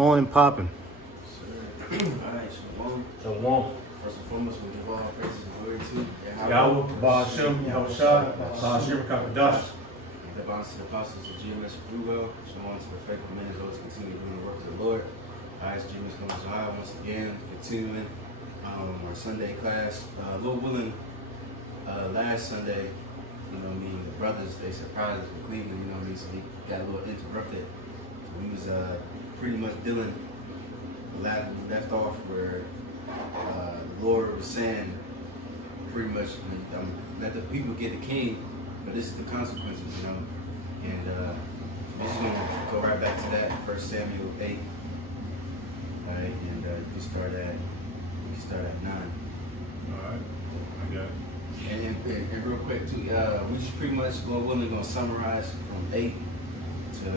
on and popping. All right, Shalom. Shalom. First and foremost, we give all praises and glory to Yahweh, Ba'ashem, Yahushua, Ba'ashem, Kakadash. the bonds to the apostles of GMS and well. Shalom to the faithful men and those who continue doing the work of the Lord. All right, it's GMS going to high once again, continuing our Sunday class. Lord willing, last Sunday, the brothers, they surprised us with Cleveland, so we got a little interrupted. So we was pretty much dealing left off where the Lord was saying pretty much let the people get the king, but this is the consequences, And we're just gonna go right back to that, 1 Samuel 8. All right, and we start at 9. All right, I got it. And real quick too, we just pretty much gonna summarize from 8 to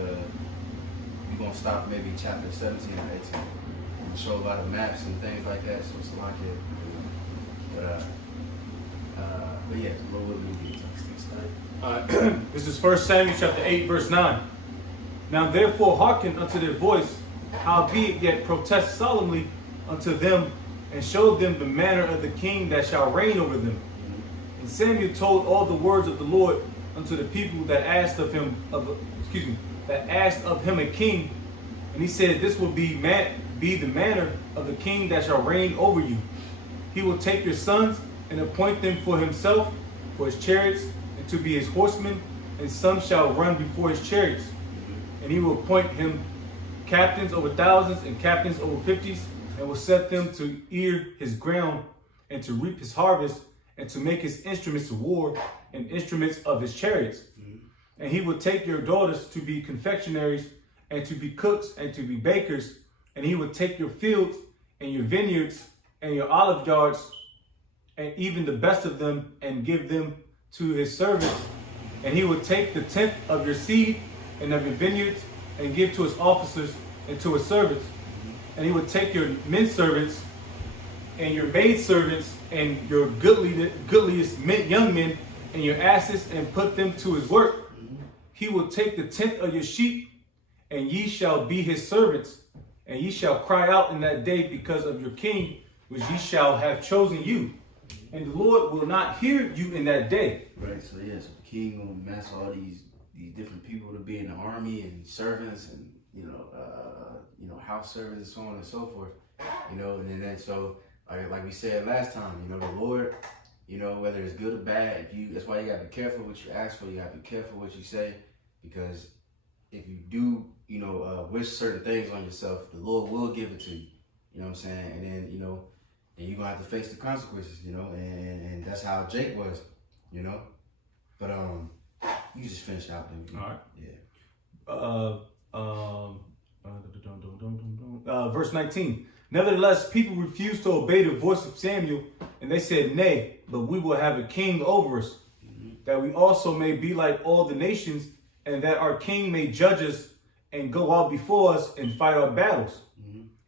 we're gonna stop maybe chapter 17 or 18. We're gonna show a lot of maps and things like that, so it's a lot here. But yeah, Lord willing, we get to start. This is 1 Samuel chapter 8, verse 9. Now therefore hearken unto their voice, howbeit yet protest solemnly unto them, and show them the manner of the king that shall reign over them. And Samuel told all the words of the Lord unto the people that asked of him a king, and he said, this will be the manner of the king that shall reign over you. He will take your sons and appoint them for himself, for his chariots, and to be his horsemen, and some shall run before his chariots. And he will appoint him captains over thousands and captains over fifties, and will set them to ear his ground, and to reap his harvest, and to make his instruments of war, and instruments of his chariots. And he will take your daughters to be confectionaries, and to be cooks, and to be bakers. And he will take your fields, and your vineyards, and your olive yards, and even the best of them, and give them to his servants. And he will take the tenth of your seed and of your vineyards, and give to his officers and to his servants. And he will take your men servants and your maid servants and your goodliest young men and your asses, and put them to his work. He will take the tenth of your sheep, and ye shall be his servants. And ye shall cry out in that day because of your king, which ye shall have chosen you. And the Lord will not hear you in that day. Right, so yeah, so the king gonna mass all these different people to be in the army and servants and house servants and so on and so forth. And then so like we said last time, the Lord, whether it's good or bad, that's why you gotta be careful what you ask for, you gotta be careful what you say, because if you do, wish certain things on yourself, the Lord will give it to you. You know what I'm saying? And then, and you're gonna have to face the consequences, and that's how Jake was, But you just finish out there. All right. Yeah. Verse 19. Nevertheless, people refused to obey the voice of Samuel, and they said, nay, but we will have a king over us, that we also may be like all the nations, and that our king may judge us and go out before us and fight our battles.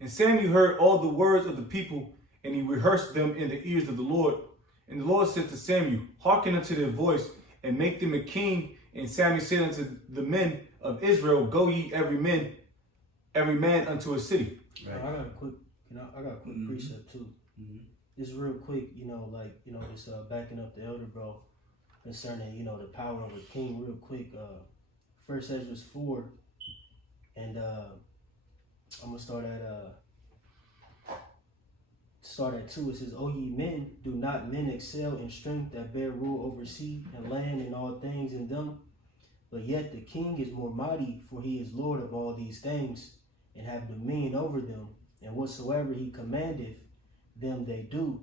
And Samuel heard all the words of the people, and he rehearsed them in the ears of the Lord. And the Lord said to Samuel, hearken unto their voice, and make them a king. And Samuel said unto the men of Israel, go ye every man unto a city. Right. I got a quick precept too. Just real quick, just backing up the elder bro concerning, the power of a king. Real quick, 1 Ezra 4, and I'm gonna start at 2. It says, O ye men, do not men excel in strength that bear rule over sea and land and all things in them? But yet the king is more mighty, for he is Lord of all these things, and have dominion over them. And whatsoever he commandeth them, they do.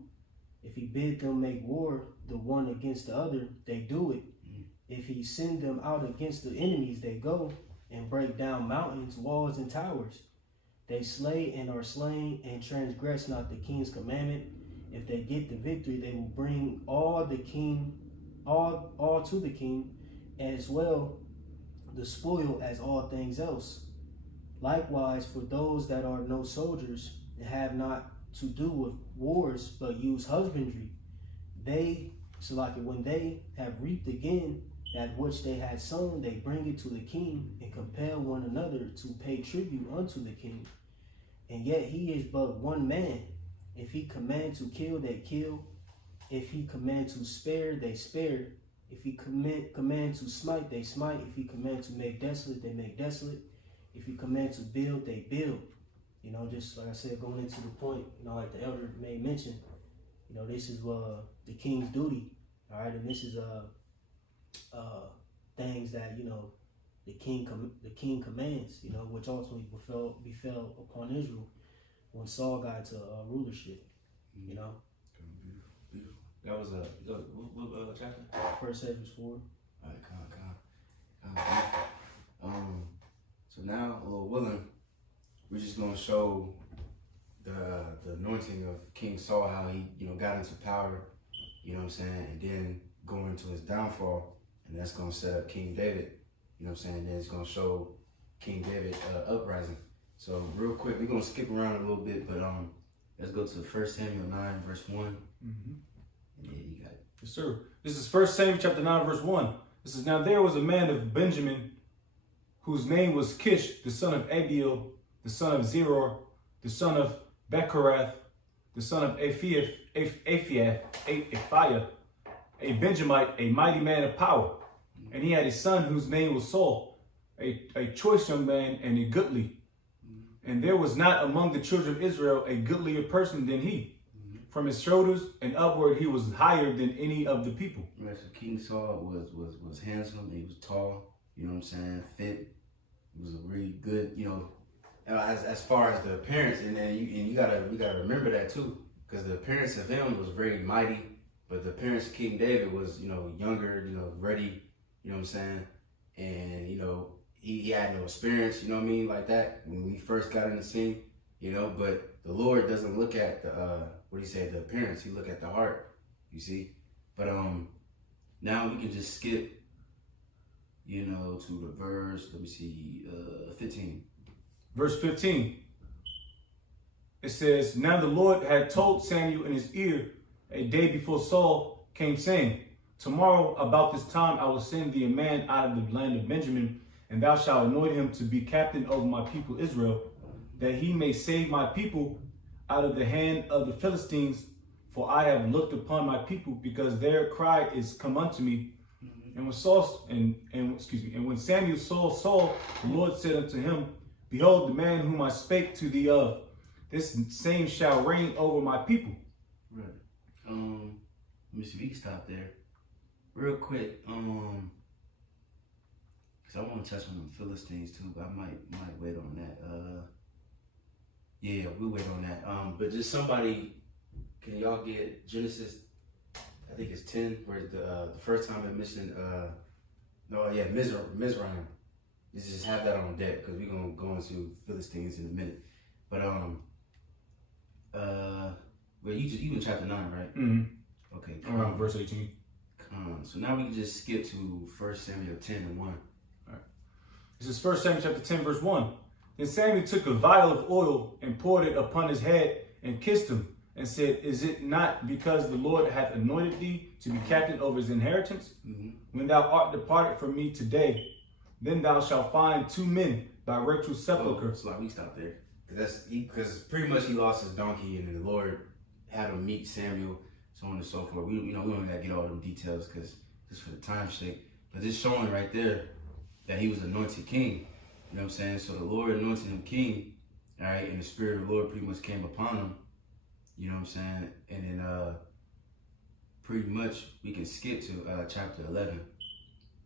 If he bid them make war, the one against the other, they do it. If he send them out against the enemies, they go and break down mountains, walls, and towers. They slay and are slain, and transgress not the king's commandment. If they get the victory, they will bring all to the king, as well the spoil as all things else. Likewise, for those that are no soldiers, and have not to do with wars, but use husbandry, when they have reaped again that which they had sown, they bring it to the king, and compel one another to pay tribute unto the king. And yet he is but one man. If he command to kill, they kill. If he command to spare, they spare. If he command to smite, they smite. If he command to make desolate, they make desolate. If he command to build, they build. You know, just like I said, going into the point, you know, like the elder may mention, you know, this is the king's duty, all right, and this is things that, you know, the king commands, you know, which ultimately befell upon Israel when Saul got into rulership, you know. Beautiful. That was what chapter? 1 Samuel 4. All right, so now, Lord willing, we're just gonna show the anointing of King Saul, how he, you know, got into power, you know what I'm saying, and then going into his downfall, and that's gonna set up King David, you know what I'm saying. Then it's gonna show King David uprising. So real quick, we're gonna skip around a little bit, but let's go to 1 Samuel 9 verse 1. Yeah, you got it. Yes, sir. This is 1 Samuel chapter 9 verse 1. This is, now there was a man of Benjamin whose name was Kish, the son of Abiel, the son of Zeror, the son of Bechorath, the son of Aphiah, a Benjamite, a mighty man of power. And he had a son whose name was Saul, a choice young man and a goodly. And there was not among the children of Israel a goodlier person than he. From his shoulders and upward, he was higher than any of the people. Right, so King Saul was handsome. He was tall. You know what I'm saying? Fit. He was a really good, you know, as far as the appearance. And then we gotta remember that too, because the appearance of him was very mighty, but the appearance of King David was, you know, younger, you know, ready. You know what I'm saying? And you know, he had no experience. You know what I mean, like that when we first got in the scene. You know, but the Lord doesn't look at the the appearance. He look at the heart, you see. But now we can just skip, you know, to the verse, let me see, 15. Verse 15. It says, now the Lord had told Samuel in his ear a day before Saul came, saying, tomorrow about this time I will send thee a man out of the land of Benjamin, and thou shalt anoint him to be captain over my people Israel, that he may save my people out of the hand of the Philistines, for I have looked upon my people, because their cry is come unto me. And when when Samuel saw Saul, the Lord said unto him, behold, the man whom I spake to thee of, this same shall reign over my people. Right. Let me see if we can stop there real quick. Cause I want to touch on the Philistines too, but I might wait on that. Yeah, we'll wait on that. But just somebody, can y'all get Genesis, I think it's 10, where the first time it mentioned, Mizraim. Just have that on deck, because we're going to go into Philistines in a minute. But, well, you in chapter 9, right? Mm-hmm. Okay. Around verse 18. So now we can just skip to 1 Samuel 10 and 1. All right. This is 1 Samuel chapter 10, verse 1. Then Samuel took a vial of oil and poured it upon his head and kissed him and said, is it not because the Lord hath anointed thee to be captain over his inheritance? When thou art departed from me today, then thou shalt find 2 men by Rachel's sepulchre. So we stop there. Because pretty much he lost his donkey, and the Lord had him meet Samuel, so on and so forth. We don't gotta get all them details, because just for the time's sake. But it's showing right there that he was anointed king. You know what I'm saying? So the Lord anointed him king, all right, and the Spirit of the Lord pretty much came upon him. You know what I'm saying? And then pretty much we can skip to chapter 11.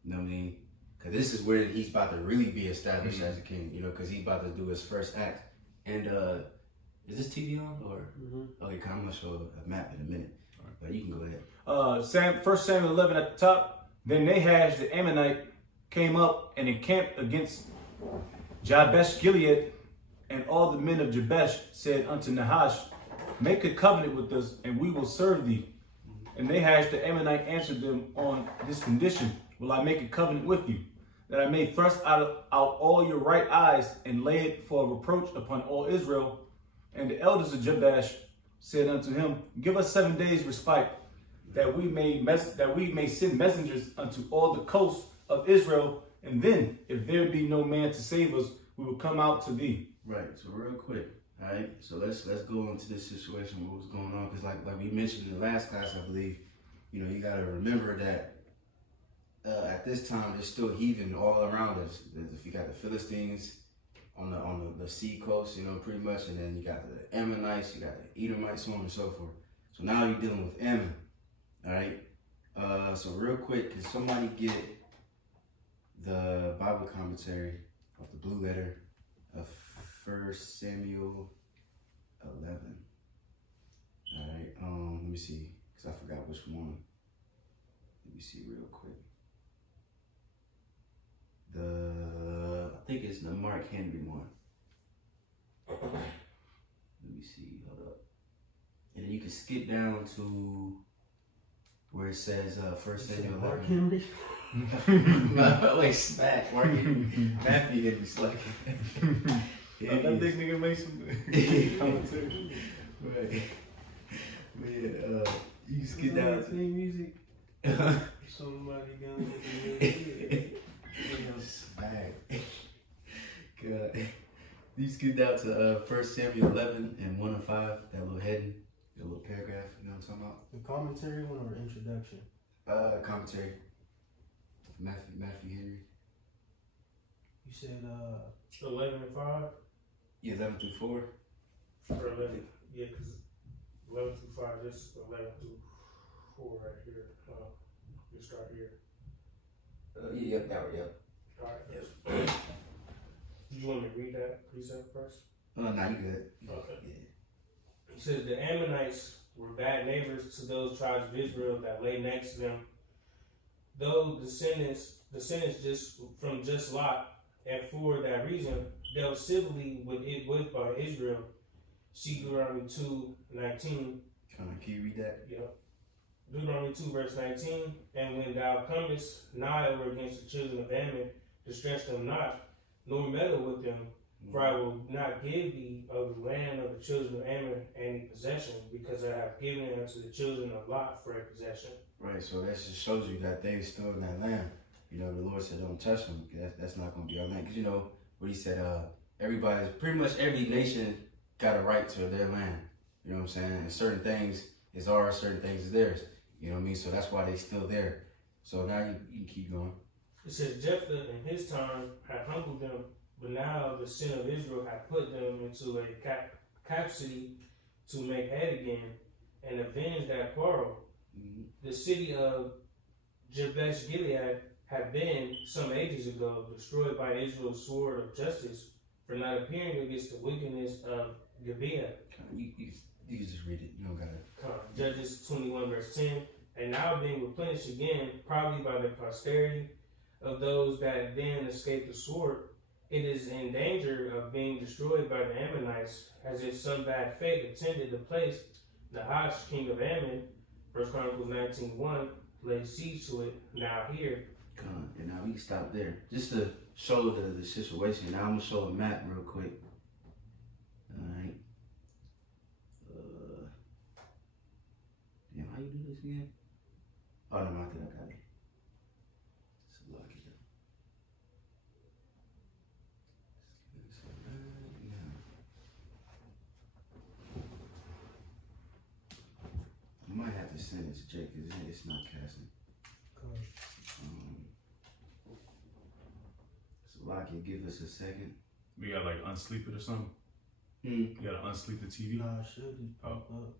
You know what I mean? Because this is where he's about to really be established as a king, you know, because he's about to do his first act. And is this TV on? Or okay, I'm going to show a map in a minute. Right. But you can go ahead. 1 Samuel 11 at the top. Then Nahash the Ammonite came up and encamped against Jabesh Gilead, and all the men of Jabesh said unto Nahash, make a covenant with us, and we will serve thee. And Nahash the Ammonite answered them on this condition, will I make a covenant with you, that I may thrust out all your right eyes and lay it for a reproach upon all Israel. And the elders of Jabesh said unto him, give us 7 days respite, that we may send messengers unto all the coasts of Israel, and then if there be no man to save us, we will come out to thee. Right. So real quick, All right, so let's go into this situation. What was going on? Because like we mentioned in the last class, I believe, you know, you got to remember that at this time there's still heathen all around us. If you got the Philistines on the sea coast, you know, pretty much, and then you got the Ammonites, you got the Edomites, so on and so forth. So now you're dealing with Ammon. All right. So real quick, can somebody get the Bible commentary of the blue letter of 1 Samuel 11? All right. Let me see, because I forgot which one. Let me see real quick. I think it's the Mark Henry one. Let me see. Hold up. And then you can skip down to where it says 1 Samuel 11. Mark Henry. Wait, smack. Mark Henry. Matthew Henry Slack. Yeah, that big nigga made some commentary. Right. But yeah, you can skip down to music. Somebody gonna smack. God. You skip down to 1 Samuel 11 and 1 and 5, that little heading, that little paragraph, you know what I'm talking about? The commentary one or introduction? Commentary. Matthew Henry. You said 11 and 5? Yeah, 11 through 4. Or 11, yeah, because 11 through 5, just 11 through 4 right here. You start here. Yep, that one, yep. Alright. You want me to read that precept first? No, you good. Okay. Yeah. It says, the Ammonites were bad neighbors to those tribes of Israel that lay next to them. Though descendants just Lot, and for that reason, dealt civilly with by Israel. See Deuteronomy 2:19. Can you read that? Yep. Deuteronomy 2 verse 19. And when thou comest nigh over against the children of Ammon, distress them not, nor meddle with them, for I will not give thee of the land of the children of Ammon any possession, because I have given it unto the children of Lot for a possession. Right, so that just shows you that they still in that land. You know, the Lord said, don't touch them. That's not going to be our land. Because, you know, what he said, everybody's, pretty much every nation got a right to their land. You know what I'm saying? And certain things is ours, certain things is theirs. You know what I mean? So that's why they still there. So now you can keep going. It says, Jephthah in his time had humbled them, but now the sin of Israel had put them into a captivity to make head again and avenge that quarrel. Mm-hmm. The city of Jabesh Gilead had been, some ages ago, destroyed by Israel's sword of justice for not appearing against the wickedness of Gibeah. You can just read it. You don't got to. Judges 21 verse 10. And now being replenished again, probably by the posterity of those that then escaped the sword, it is in danger of being destroyed by the Ammonites, as if some bad fate attended the place. The Hosh, king of Ammon, 1 Chronicles 19:1, laid siege to it. Now here. And now we can stop there. Just to show the situation. Now I'm going to show a map real quick. Alright. Damn, how you do this again? Oh, no, I think I got it. Let's lock it up. Let's get this right now. I might have to send it to Jake because it's not casting. So Locky, give us a second. We got like unsleep it or something. You You gotta unsleep the TV. Nah, it should just pop up.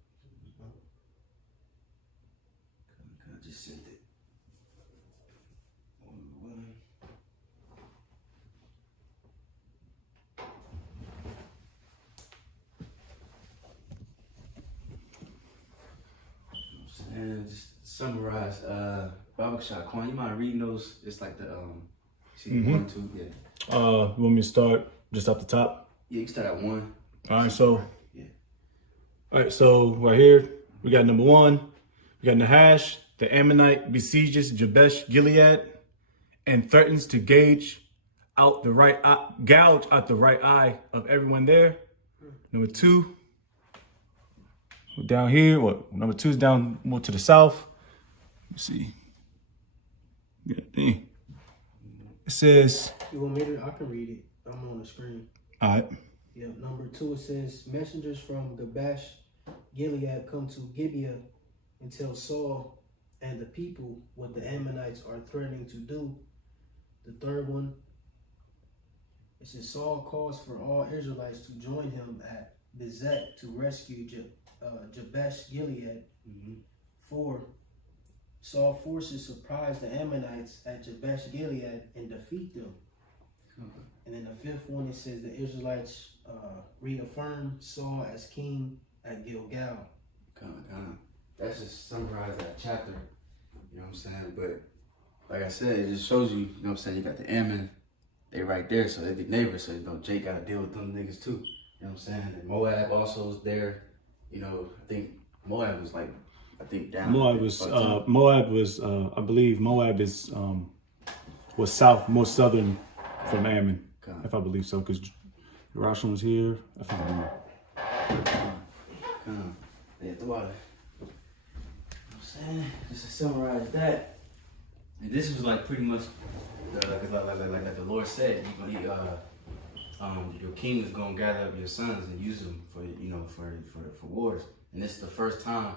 I just sent it. One. And just summarize, Bible shot. Quan, you mind reading those? It's like the see 1, 2, yeah. You want me to start just up the top? Yeah, you can start at 1. All right, so Yeah. all right, so right here we got number 1. We got Nahash, the Ammonite besieges Jabesh Gilead and threatens to gouge out the right eye of everyone there. Number 2, down here. Number 2 is down more to the south. Let's see. Yeah, it says. You want me to? I can read it. I'm on the screen. All right. Yeah, number 2, it says, messengers from Gabash Gilead come to Gibeah and tell Saul and the people what the Ammonites are threatening to do. The third one, it says, Saul calls for all Israelites to join him at Bezek to rescue Jabesh Gilead. 4, Saul forces surprise the Ammonites at Jabesh Gilead and defeat them. And then the 5th one, it says the Israelites reaffirm Saul as king at Gilgal. That's just summarize that chapter. You know what I'm saying? But like I said, it just shows you, you know what I'm saying, you got the Ammon, they right there, so they're the neighbors, so you know Jake gotta deal with them niggas too. You know what I'm saying? And Moab also was there. You know, I think Moab was like, down. Moab was I believe Moab is was south, more southern from Ammon, if I believe so, because Jerusalem was here. I think I remember. Yeah, throughout it. You know what I'm saying? Just to summarize that. And this was like pretty much, like the Lord said, your king is gonna gather up your sons and use them for, you know, for wars. And this is the first time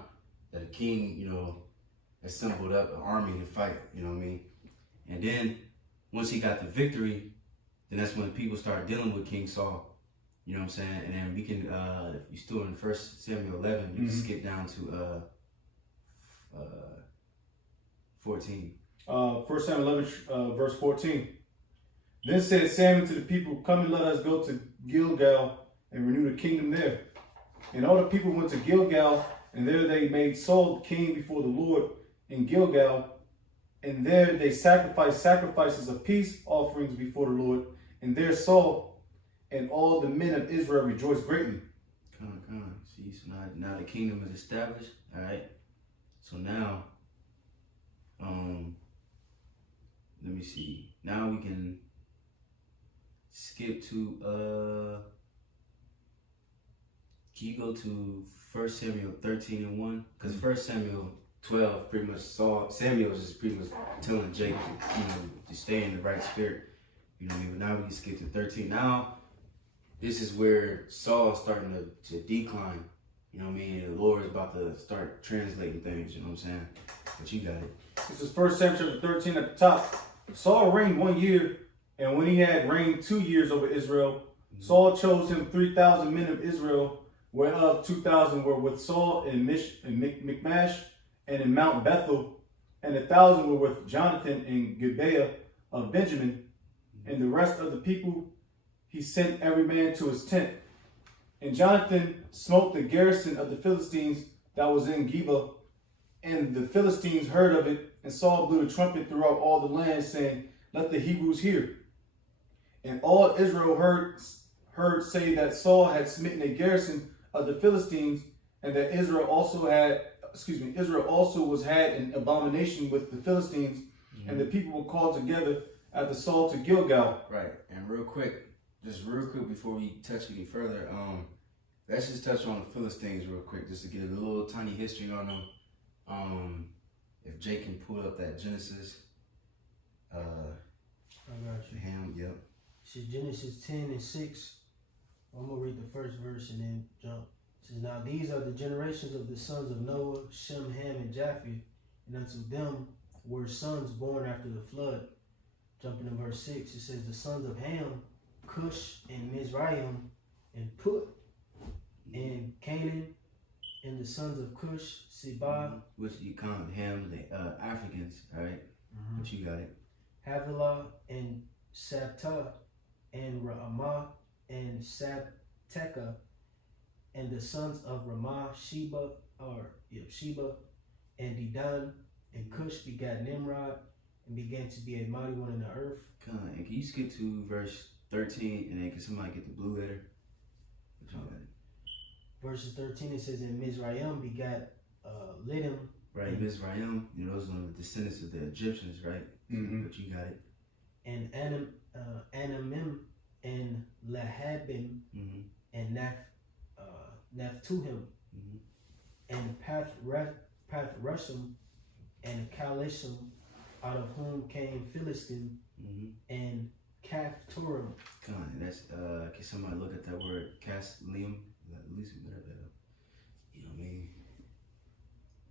that a king, you know, assembled up an army to fight. You know what I mean? And then once he got the victory, then that's when people started dealing with King Saul. You know what I'm saying? And then we can, if you're still in 1 Samuel 11, you can skip down to 14. 1 Samuel 11, verse 14. Then said Samuel to the people, come and let us go to Gilgal and renew the kingdom there. And all the people went to Gilgal, and there they made Saul king before the Lord in Gilgal. And there they sacrificed sacrifices of peace offerings before the Lord. And there Saul and all the men of Israel rejoiced greatly. See, so now the kingdom is established. All right. So now, let me see. Now we can skip to can you go to 1 Samuel 13 and 1? Because 1 Samuel 12 pretty much Samuel is just pretty much telling Jake to, you know, to stay in the right spirit. You know what I mean? But now we can skip to 13. Now, this is where Saul's starting to decline. You know what I mean? And the Lord is about to start translating things, you know what I'm saying? But you got it. This is 1 Samuel 13 at the top. Saul reigned 1 year, and when he had reigned 2 years over Israel, Saul chose him 3,000 men of Israel, whereof 2,000 were with Saul in Michmash and in Mount Bethel, and 1,000 were with Jonathan in Gibeah of Benjamin, and the rest of the people he sent every man to his tent. And Jonathan smote the garrison of the Philistines that was in Geba, and the Philistines heard of it, and Saul blew the trumpet throughout all the land, saying, let the Hebrews hear. And all Israel heard say that Saul had smitten a garrison of the Philistines, and that Israel also was had an abomination with the Philistines, and the people were called together after Saul to Gilgal. Right. And real quick before we touch any further, let's just touch on the Philistines real quick, just to get a little tiny history on them. If Jake can pull up that Genesis. I got you. Yep. This is Genesis 10 and 6. I'm going to read the first verse and then jump. It says, now these are the generations of the sons of Noah, Shem, Ham, and Japheth, and unto them were sons born after the flood. Jumping to verse 6, it says, the sons of Ham, Cush, and Mizraim, and Put, and Canaan, and the sons of Cush, Seba. Which you call Ham, the Africans, all right? But you got it. Havilah, and Sabta, and Ramah, and Sabteka, and the sons of Ramah, Sheba, and Dedan, and Cush begat Nimrod, and began to be a mighty one in the earth. And can you skip to verse 13, and then can somebody get the blue letter? Verses 13, it says, and Mizraim begat Liddim. Right, Mizraim, you know, those are the descendants of the Egyptians, right? But you got it. And Anamim, and Lahabim, and Naphtuhim, and Pathrushim, and Kalishim, out of whom came Philistin, and Caphtorim. Come on, that's can somebody look at that word Caslium? At least whatever that. You know what I mean?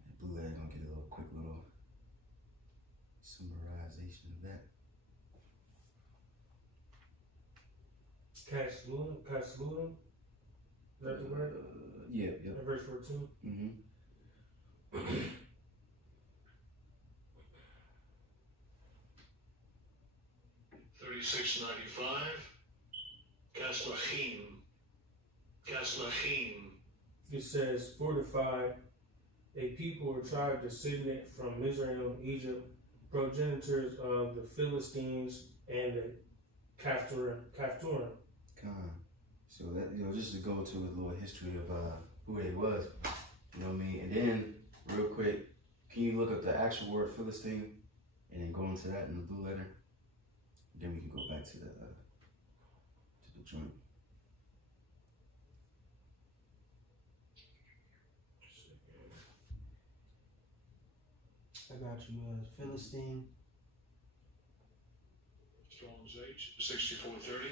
That blue letter gonna get a little quick little summarization of that. Casluum? Is that the word? Yeah. In verse 14? Mm-hmm. 3695. Kaslachim. It says, fortified, a people or tribe descendant from Israel, Egypt, progenitors of the Philistines and the Caphtorim. So that, just to go to a little history of who they was, you know what I mean? And then real quick, can you look up the actual word Philistine and then go into that in the blue letter? Then we can go back to the joint. I got you, Philistine. Strong's H. 6430.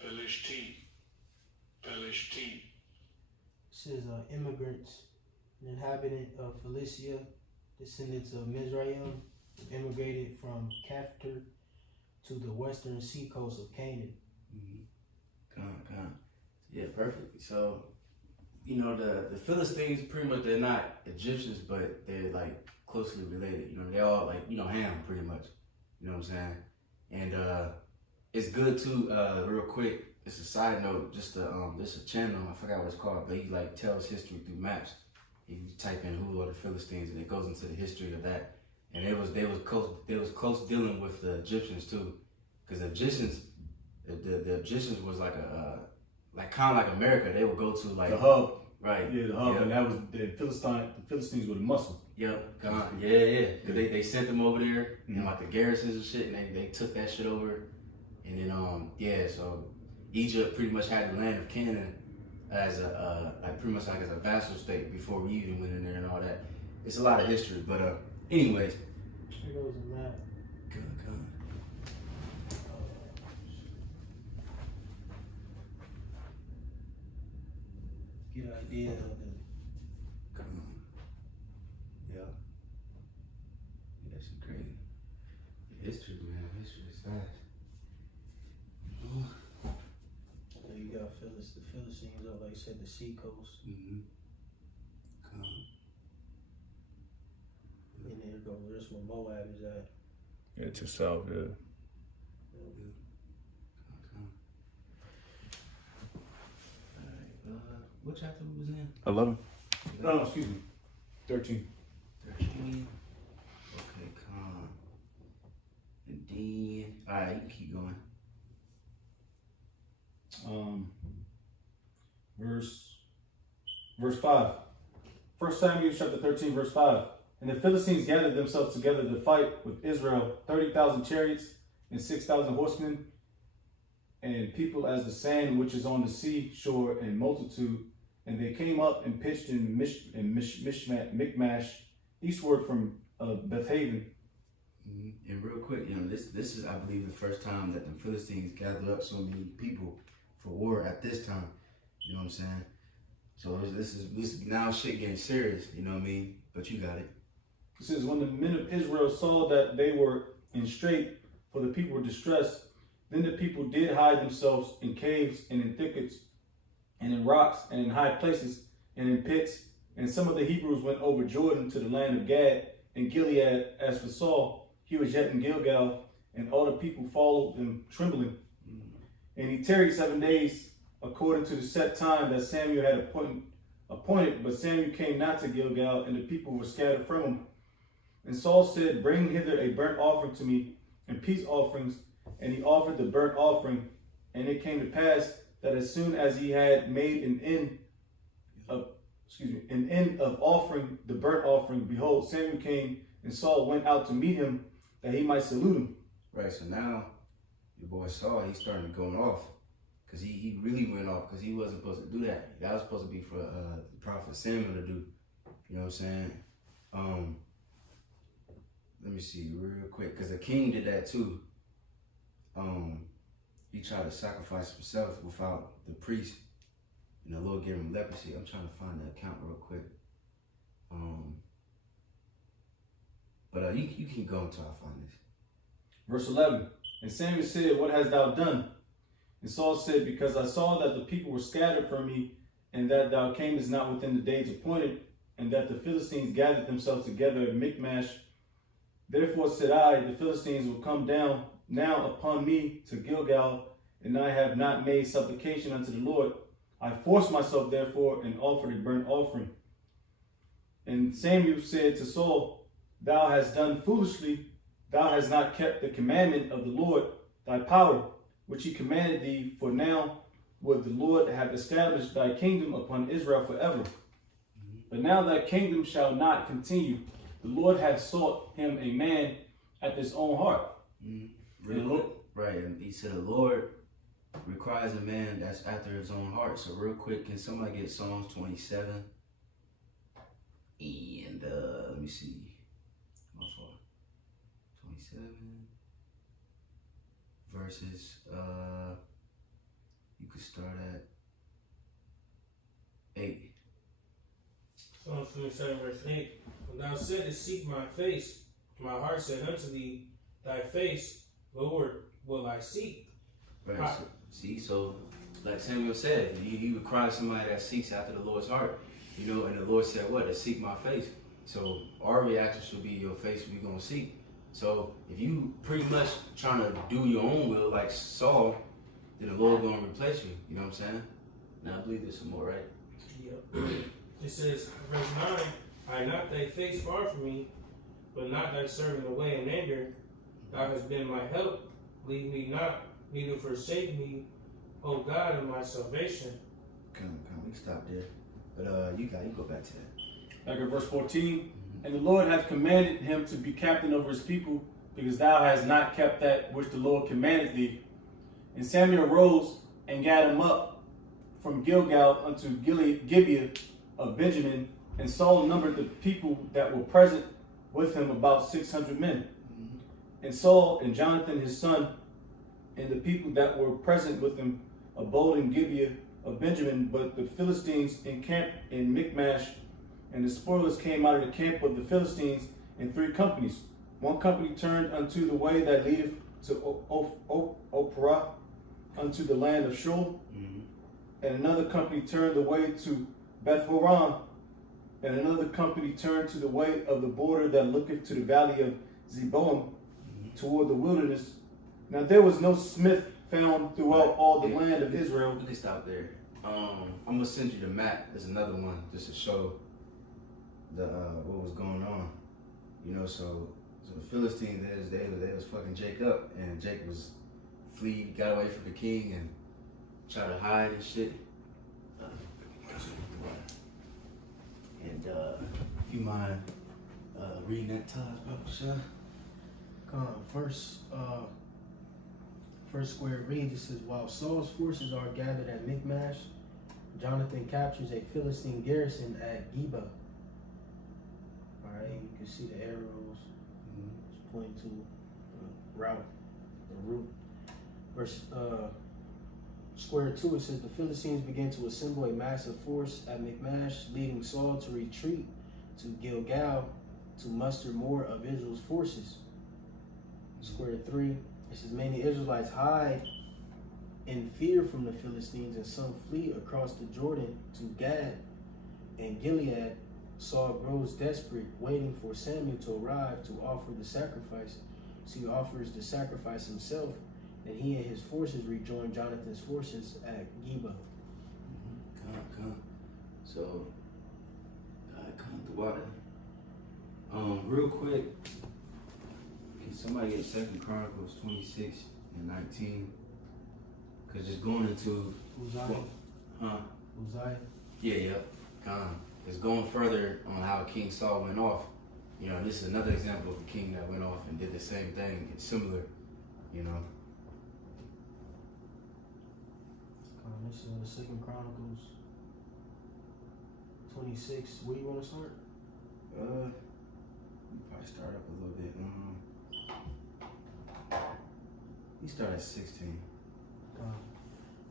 Pelishti. It says immigrants, an inhabitant of Philistia, descendants of Mizraim, immigrated from Caphtor to the western seacoast of Canaan. Con. Yeah, perfect. So, the Philistines, pretty much, they're not Egyptians, but they're like closely related. They all like, Ham, pretty much. You know what I'm saying? And it's good too, real quick, it's a side note, just this a channel, I forgot what it's called, but he like tells history through maps. You type in who are the Philistines and it goes into the history of that. And they was close dealing with the Egyptians too. Because the Egyptians was like kind of like America. They would go to like the hub. Right. Yeah, the hub. Yep. And that was the Philistines were the muscle. Yep. Yeah. Because they sent them over there and like the garrisons and shit, and they took that shit over. And then so Egypt pretty much had the land of Canaan as a pretty much like as a vassal state before we even went in there and all that. It's a lot of history, but anyways. Here goes a map. Good. Get an idea of the. Yeah, that shit crazy. History, man. History is fast. So you got the Philistines up, like I said, the seacoast. Mm-hmm. And there goes, that's where Moab is at. Yeah, to south, yeah. What chapter was in? 11. No, excuse me. 13. 13. Okay, calm. And then, alright, you can keep going. Verse 5. 1 Samuel chapter 13, verse 5. And the Philistines gathered themselves together to fight with Israel, 30,000 chariots and 6,000 horsemen, and people as the sand which is on the sea shore in multitude. And they came up and pitched in Michmash, eastward from Bethaven. Mm-hmm. And real quick, this is, I believe, the first time that the Philistines gathered up so many people for war at this time. You know what I'm saying? So this is now shit getting serious. You know what I mean? But you got it. It says, when the men of Israel saw that they were in strait, for the people were distressed, then the people did hide themselves in caves and in thickets and in rocks and in high places and in pits. And some of the Hebrews went over Jordan to the land of Gad and Gilead. As for Saul, he was yet in Gilgal, and all the people followed him trembling. And he tarried 7 days, according to the set time that Samuel had appointed. But Samuel came not to Gilgal, and the people were scattered from him. And Saul said, bring hither a burnt offering to me, and peace offerings. And he offered the burnt offering. And it came to pass that as soon as he had made an end of offering the burnt offering, behold, Samuel came, and Saul went out to meet him, that he might salute him. Right, so now your boy Saul, he's starting to go off. Because he really went off, because he wasn't supposed to do that. That was supposed to be for the prophet Samuel to do. You know what I'm saying? Let me see real quick, because the king did that too. he tried to sacrifice himself without the priest, and the Lord gave him leprosy. I'm trying to find the account real quick. But you can go until I find this. Verse 11. And Samuel said, what hast thou done? And Saul said, because I saw that the people were scattered from me, and that thou camest not within the days appointed, and that the Philistines gathered themselves together at Michmash. Therefore said I, the Philistines will come down now upon me to Gilgal, and I have not made supplication unto the Lord. I forced myself therefore and offered a burnt offering. And Samuel said to Saul, thou hast done foolishly. Thou hast not kept the commandment of the Lord thy power, which he commanded thee. For now would the Lord have established thy kingdom upon Israel forever. But now thy kingdom shall not continue. The Lord hath sought him a man after his own heart. Right, and he said the Lord requires a man that's after his own heart. So real quick, can somebody get Psalms 27? And let me see. My fault. 27 verses. You could start at 8. Psalms 27, verse 8. When thou saidst, seek my face, my heart said unto thee, thy face, Lord, will I seek. Right. So like Samuel said, he requires somebody that seeks after the Lord's heart. You know, and the Lord said what? To seek my face. So our reaction should be your face we're going to seek. So if you pretty much trying to do your own will like Saul, then the Lord going to replace you. You know what I'm saying? Now I believe there's some more, right? Yep. It says, verse 9, hide not thy face far from me, but not thy servant away in anger. Thou hast been my help. Leave me not, neither forsake me, O God of my salvation. Come, we can stop there. But you go back to that. Back in verse 14. And the Lord hath commanded him to be captain over his people, because thou hast not kept that which the Lord commanded thee. And Samuel arose and gat him up from Gilgal unto Gibeah of Benjamin, and Saul numbered the people that were present with him about 600 men. And Saul and Jonathan his son and the people that were present with him abode in Gibeah of Benjamin, but the Philistines encamped in Michmash, and the spoilers came out of the camp of the Philistines in 3 companies. One company turned unto the way that leadeth to Ophrah, unto the land of Shul, and another company turned the way to Beth Horon, and another company turned to the way of the border that looketh to the valley of Zeboim, toward the wilderness. Now there was no smith found throughout all the land of Israel. We can stop there. I'm gonna send you the map. There's another one just to show the what was going on. You know, so the Philistines they was fucking Jacob, and Jacob was got away from the king and tried to hide and shit. And if you mind reading that to us, bro, sure. First square reads, it says, while Saul's forces are gathered at Michmash, Jonathan captures a Philistine garrison at Geba. Alright, you can see the arrows. It's pointing to the route. Verse square 2, it says, the Philistines began to assemble a massive force at Michmash, leading Saul to retreat to Gilgal to muster more of Israel's forces. Square 3, it says, many Israelites hide in fear from the Philistines, and some flee across the Jordan to Gad and Gilead. Saul grows desperate, waiting for Samuel to arrive to offer the sacrifice. So he offers the sacrifice himself, and he and his forces rejoin Jonathan's forces at Geba. Come. So, come to water. Real quick, can somebody get 2 Chronicles 26 and 19? Cause just going into Uzziah? Yeah. It's going further on how King Saul went off. You know, this is another example of a king that went off and did the same thing. It's similar, you know. This is 2 Chronicles 26. Where you want to start? You probably start up a little bit. He started at 16.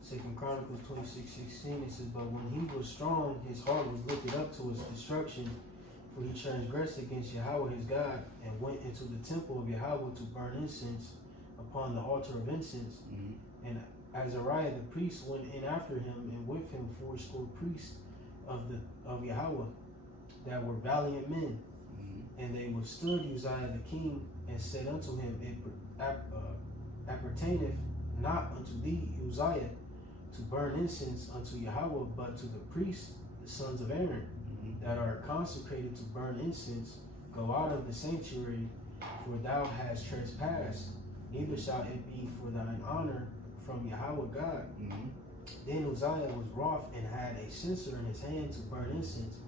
2 Chronicles 26:16, it says, but when he was strong, his heart was lifted up to his destruction, for he transgressed against Yahweh his God, and went into the temple of Yahweh to burn incense upon the altar of incense. And Azariah the priest went in after him, and with him 80 priests of Yahweh that were valiant men. And they withstood Uzziah the king, and said unto him, it appertaineth not unto thee, Uzziah, to burn incense unto Yahweh, but to the priests, the sons of Aaron, that are consecrated to burn incense. Go out of the sanctuary, for thou hast trespassed, neither shall it be for thine honor from Yahweh God. Then Uzziah was wroth, and had a censer in his hand to burn incense.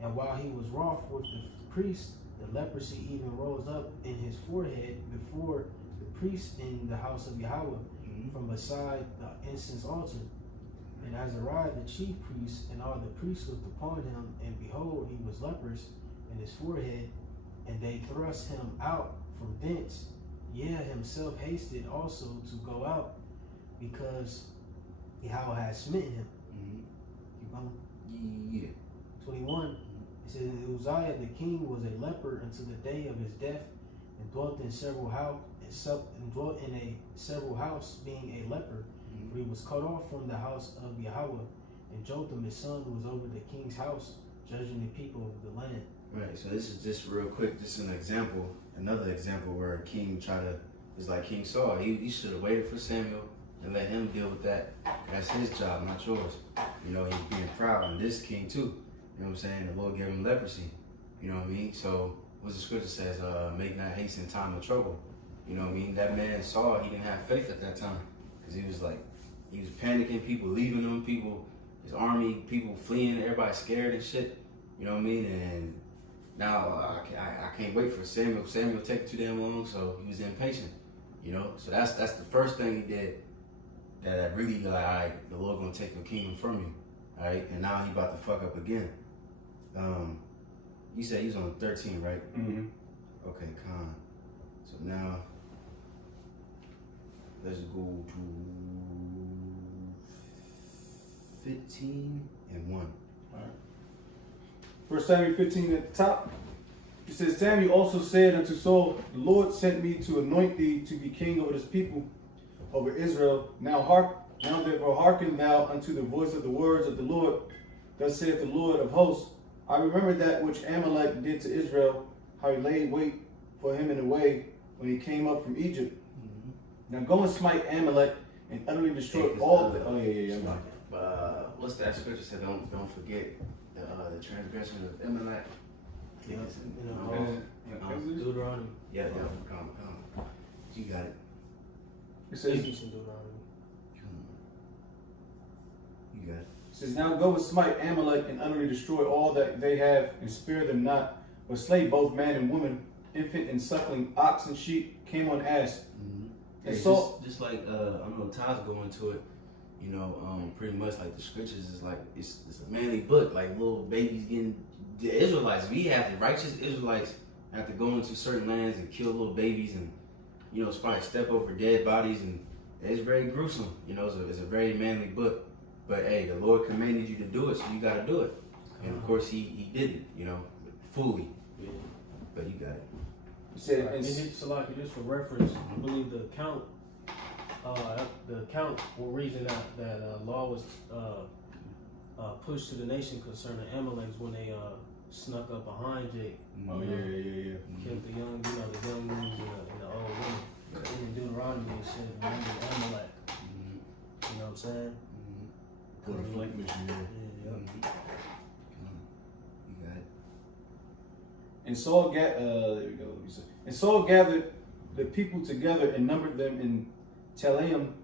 And while he was wroth with the priest, the leprosy even rose up in his forehead before the priest in the house of Yahweh, from beside the incense altar. And Azariah the chief priest and all the priests looked upon him, and behold, he was leprous in his forehead, and they thrust him out from thence. Yea, himself hasted also to go out, because Yahweh had smitten him. Keep going. Yeah. 21. It says, Uzziah the king was a leper until the day of his death, and dwelt in several house, being a leper. For he was cut off from the house of Yahweh, and Jotham his son was over the king's house, judging the people of the land. Right, so this is just real quick, just an example, another example where a king it's like King Saul. He should have waited for Samuel and let him deal with that. That's his job, not yours. You know, he's being proud, and this king too. You know what I'm saying? The Lord gave him leprosy. You know what I mean? So what the scripture says, make not haste in time of trouble. You know what I mean? That man Saul, he didn't have faith at that time, because he was panicking, people leaving him, his army, people fleeing, everybody scared and shit. You know what I mean? And now I can't wait for Samuel. Samuel take too damn long, so he was impatient. You know, so that's the first thing he did that really like, all right, the Lord gonna take the kingdom from you, all right? And now he about to fuck up again. You said he was on 13, right? Okay, con. So now let's go to 15 and 1. All right. 1 Samuel 15 at the top. It says, Samuel also said unto Saul, the Lord sent me to anoint thee to be king over this people, over Israel. Now therefore hearken thou unto the voice of the words of the Lord. Thus saith the Lord of hosts, I remember that which Amalek did to Israel, how he laid wait for him in the way when he came up from Egypt. Now go and smite Amalek and utterly destroy all the... Oh, yeah. What's that scripture said? Don't forget the transgression of Amalek. Deuteronomy. Yeah, come. You got it. It says, Deuteronomy. You got it. It says, now go and smite Amalek and utterly destroy all that they have, and spare them not, but slay both man and woman, infant and suckling, ox and sheep, camel and ass. And so, just like I know Ty's going to it, you know, pretty much like the scriptures is like it's a manly book, like little babies getting the Israelites. We have the righteous Israelites have to go into certain lands and kill little babies, and you know, it's probably step over dead bodies, and it's very gruesome. You know, it's a very manly book. But hey, the Lord commanded you to do it, so you got to do it. And of course, he didn't, you know, fully. But you got it. he said, And Salaki, just for reference, I believe the count will reason that law was pushed to the nation concerning Amaleks when they snuck up behind Jake. Oh, yeah. Killed the young, the young men and the old women. In Deuteronomy it says, remember Amalek. You know what I'm saying? Put a flake mission there. Yeah. You got it. And Saul And Saul gathered the people together and numbered them in Telaim,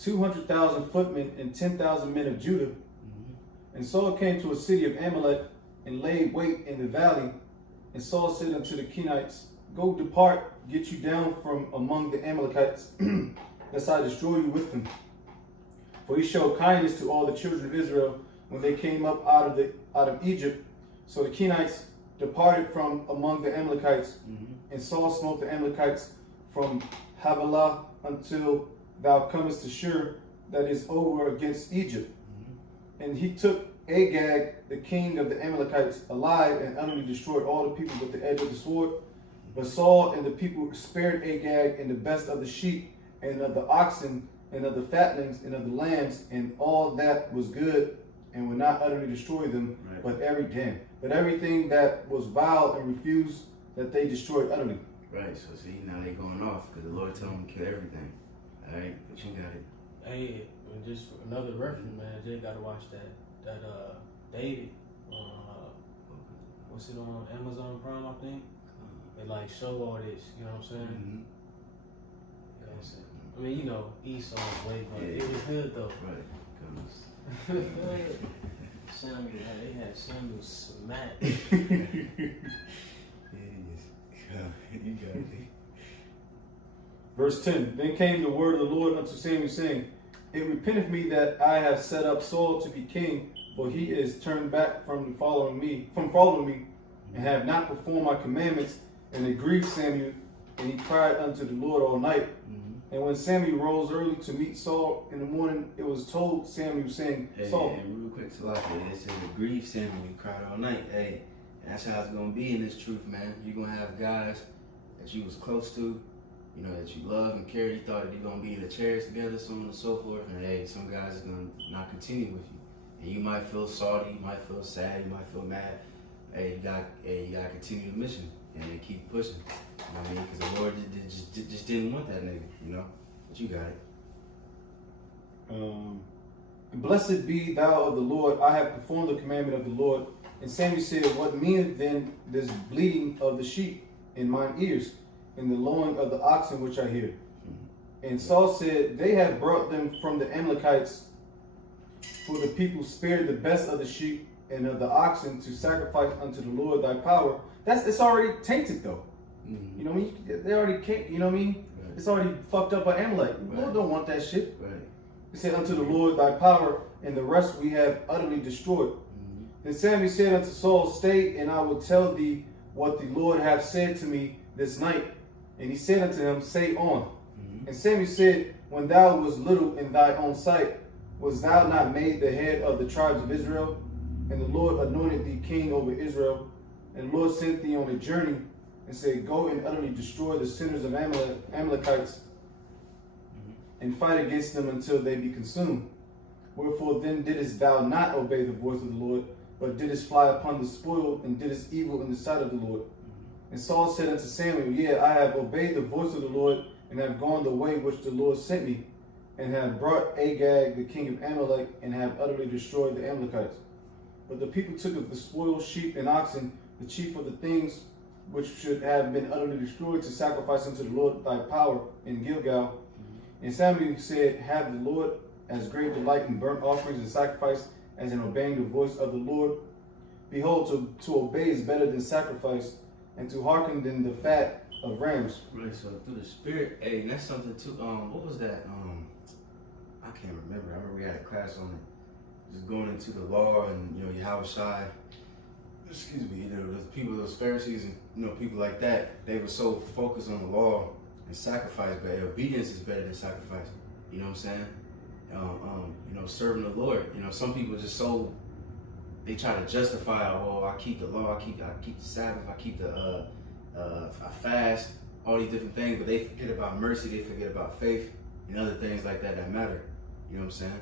200,000 footmen and 10,000 men of Judah. And Saul came to a city of Amalek and laid wait in the valley. And Saul said unto the Kenites, go depart, get you down from among the Amalekites, lest I destroy you with them. For he showed kindness to all the children of Israel when they came up out of Egypt. So the Kenites departed from among the Amalekites, and Saul smote the Amalekites from Havilah until thou comest to Shur, that is over against Egypt. And he took Agag, the king of the Amalekites, alive and utterly destroyed all the people with the edge of the sword. But Saul and the people spared Agag and the best of the sheep and of the oxen and of the fatlings and of the lambs and all that was good, and would not utterly destroy them, but everything that was vile and refused, that they destroyed utterly. Right, so see, now they going off because the Lord told them to kill everything. All right, but you got it. Hey, and just for another reference, man, Jay gotta watch that David. What's it on Amazon Prime? I think they like show all this. You know what I'm saying? I mean, you know, Esau's way, but it was good though. Right. Samuel, they had Samuel smacked. You got it. Verse 10. Then came the word of the Lord unto Samuel, saying, It repenteth me that I have set up Saul to be king, for he is turned back from following me, and have not performed my commandments. And it grieved Samuel, and he cried unto the Lord all night. And when Samuel rose early to meet Saul in the morning, it was told Samuel, saying, Saul. Hey, real quick, Salaki, it said it grieved Samuel, he cried all night. Hey, that's how it's gonna be in this truth, man. You're gonna have guys that you was close to, you know, that you love and cared. You thought that you're gonna be in the chairs together, so on and so forth. And hey, some guys are gonna not continue with you. And you might feel salty, you might feel sad, you might feel mad. Hey, you gotta continue the mission and then keep pushing. You know what I mean? Because the Lord just didn't want that nigga, you know? But you got it. Blessed be thou of the Lord, I have performed the commandment of the Lord. And Samuel said, What meaneth then this bleating of the sheep in mine ears, and the lowing of the oxen which I hear? And Saul said, They have brought them from the Amalekites, for the people spared the best of the sheep and of the oxen to sacrifice unto the Lord thy power. It's already tainted though. You know what I mean? They already can't, you know what I mean? Right. It's already fucked up by Amalek. The Lord don't want that shit. Right. He said, Unto the Lord thy power, and the rest we have utterly destroyed. Then Samuel said unto Saul, Stay, and I will tell thee what the Lord hath said to me this night. And he said unto him, Say on. And Samuel said, When thou wast little in thy own sight, was thou not made the head of the tribes of Israel? And the Lord anointed thee king over Israel. And the Lord sent thee on a journey, and said, Go and utterly destroy the sinners of Amalekites, and fight against them until they be consumed. Wherefore then didst thou not obey the voice of the Lord, but didst fly upon the spoil, and didst evil in the sight of the Lord. And Saul said unto Samuel, Yea, I have obeyed the voice of the Lord, and have gone the way which the Lord sent me, and have brought Agag the king of Amalek, and have utterly destroyed the Amalekites. But the people took of the spoil, sheep and oxen, the chief of the things which should have been utterly destroyed, to sacrifice unto the Lord thy power in Gilgal. And Samuel said, Have the Lord as great delight in burnt offerings and sacrifice as in obeying the voice of the Lord? Behold, to obey is better than sacrifice, and to hearken than the fat of rams. Right, so through the spirit, hey, and that's something too. What was that? I can't remember. I remember we had a class on it. Just going into the law, and you know, Yahushua, excuse me, there was people, those Pharisees, and you know, people like that. They were so focused on the law and sacrifice, but obedience is better than sacrifice. You know what I'm saying? You know, serving the Lord. You know, some people just so they try to justify, oh, I keep the law, I keep the Sabbath, I keep the I fast, all these different things, but they forget about mercy, they forget about faith, and other things like that that matter. You know what I'm saying?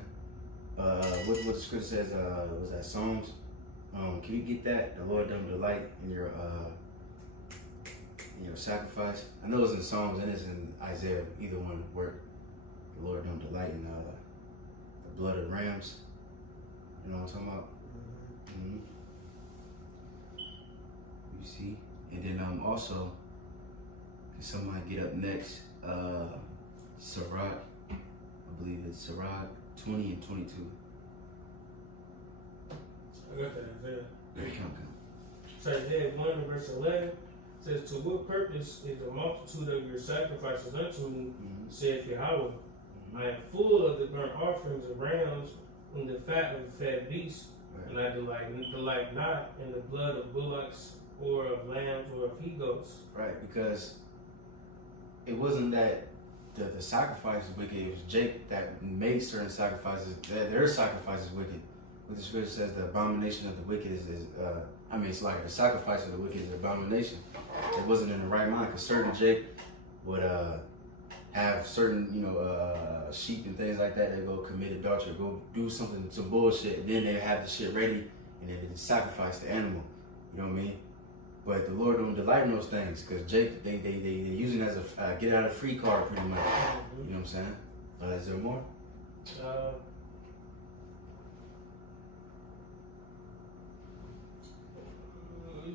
What the scripture says, was that Psalms? Can you get that? The Lord don't delight in your sacrifice. I know it's in Psalms and it's in Isaiah. Either one work. The Lord don't delight in the blood of rams. You know what I'm talking about? You see, and then also, somebody get up next. Sirach, I believe it's Sirach 20 and 22. I got that, Isaiah. There you come. So Isaiah 1 verse 11 says, To what purpose is the multitude of your sacrifices unto me, saith Yahweh? I am full of the burnt offerings of rams and the fat of the fat beasts, and I delight not in the blood of bullocks or of lambs or of he goats. Right, because it wasn't that the sacrifice is wicked. It was Jake that made certain sacrifices. Their sacrifice is wicked. What the scripture says, the abomination of the wicked is it's like the sacrifice of the wicked is an abomination. It wasn't in the right mind, because certain Jake would have certain, sheep and things like that. They go commit adultery, go do some bullshit, and then they have the shit ready, and then they sacrifice the animal. You know what I mean? But the Lord don't delight in those things, because Jake, they use it as a get out of free card, pretty much. You know what I'm saying? Is there more?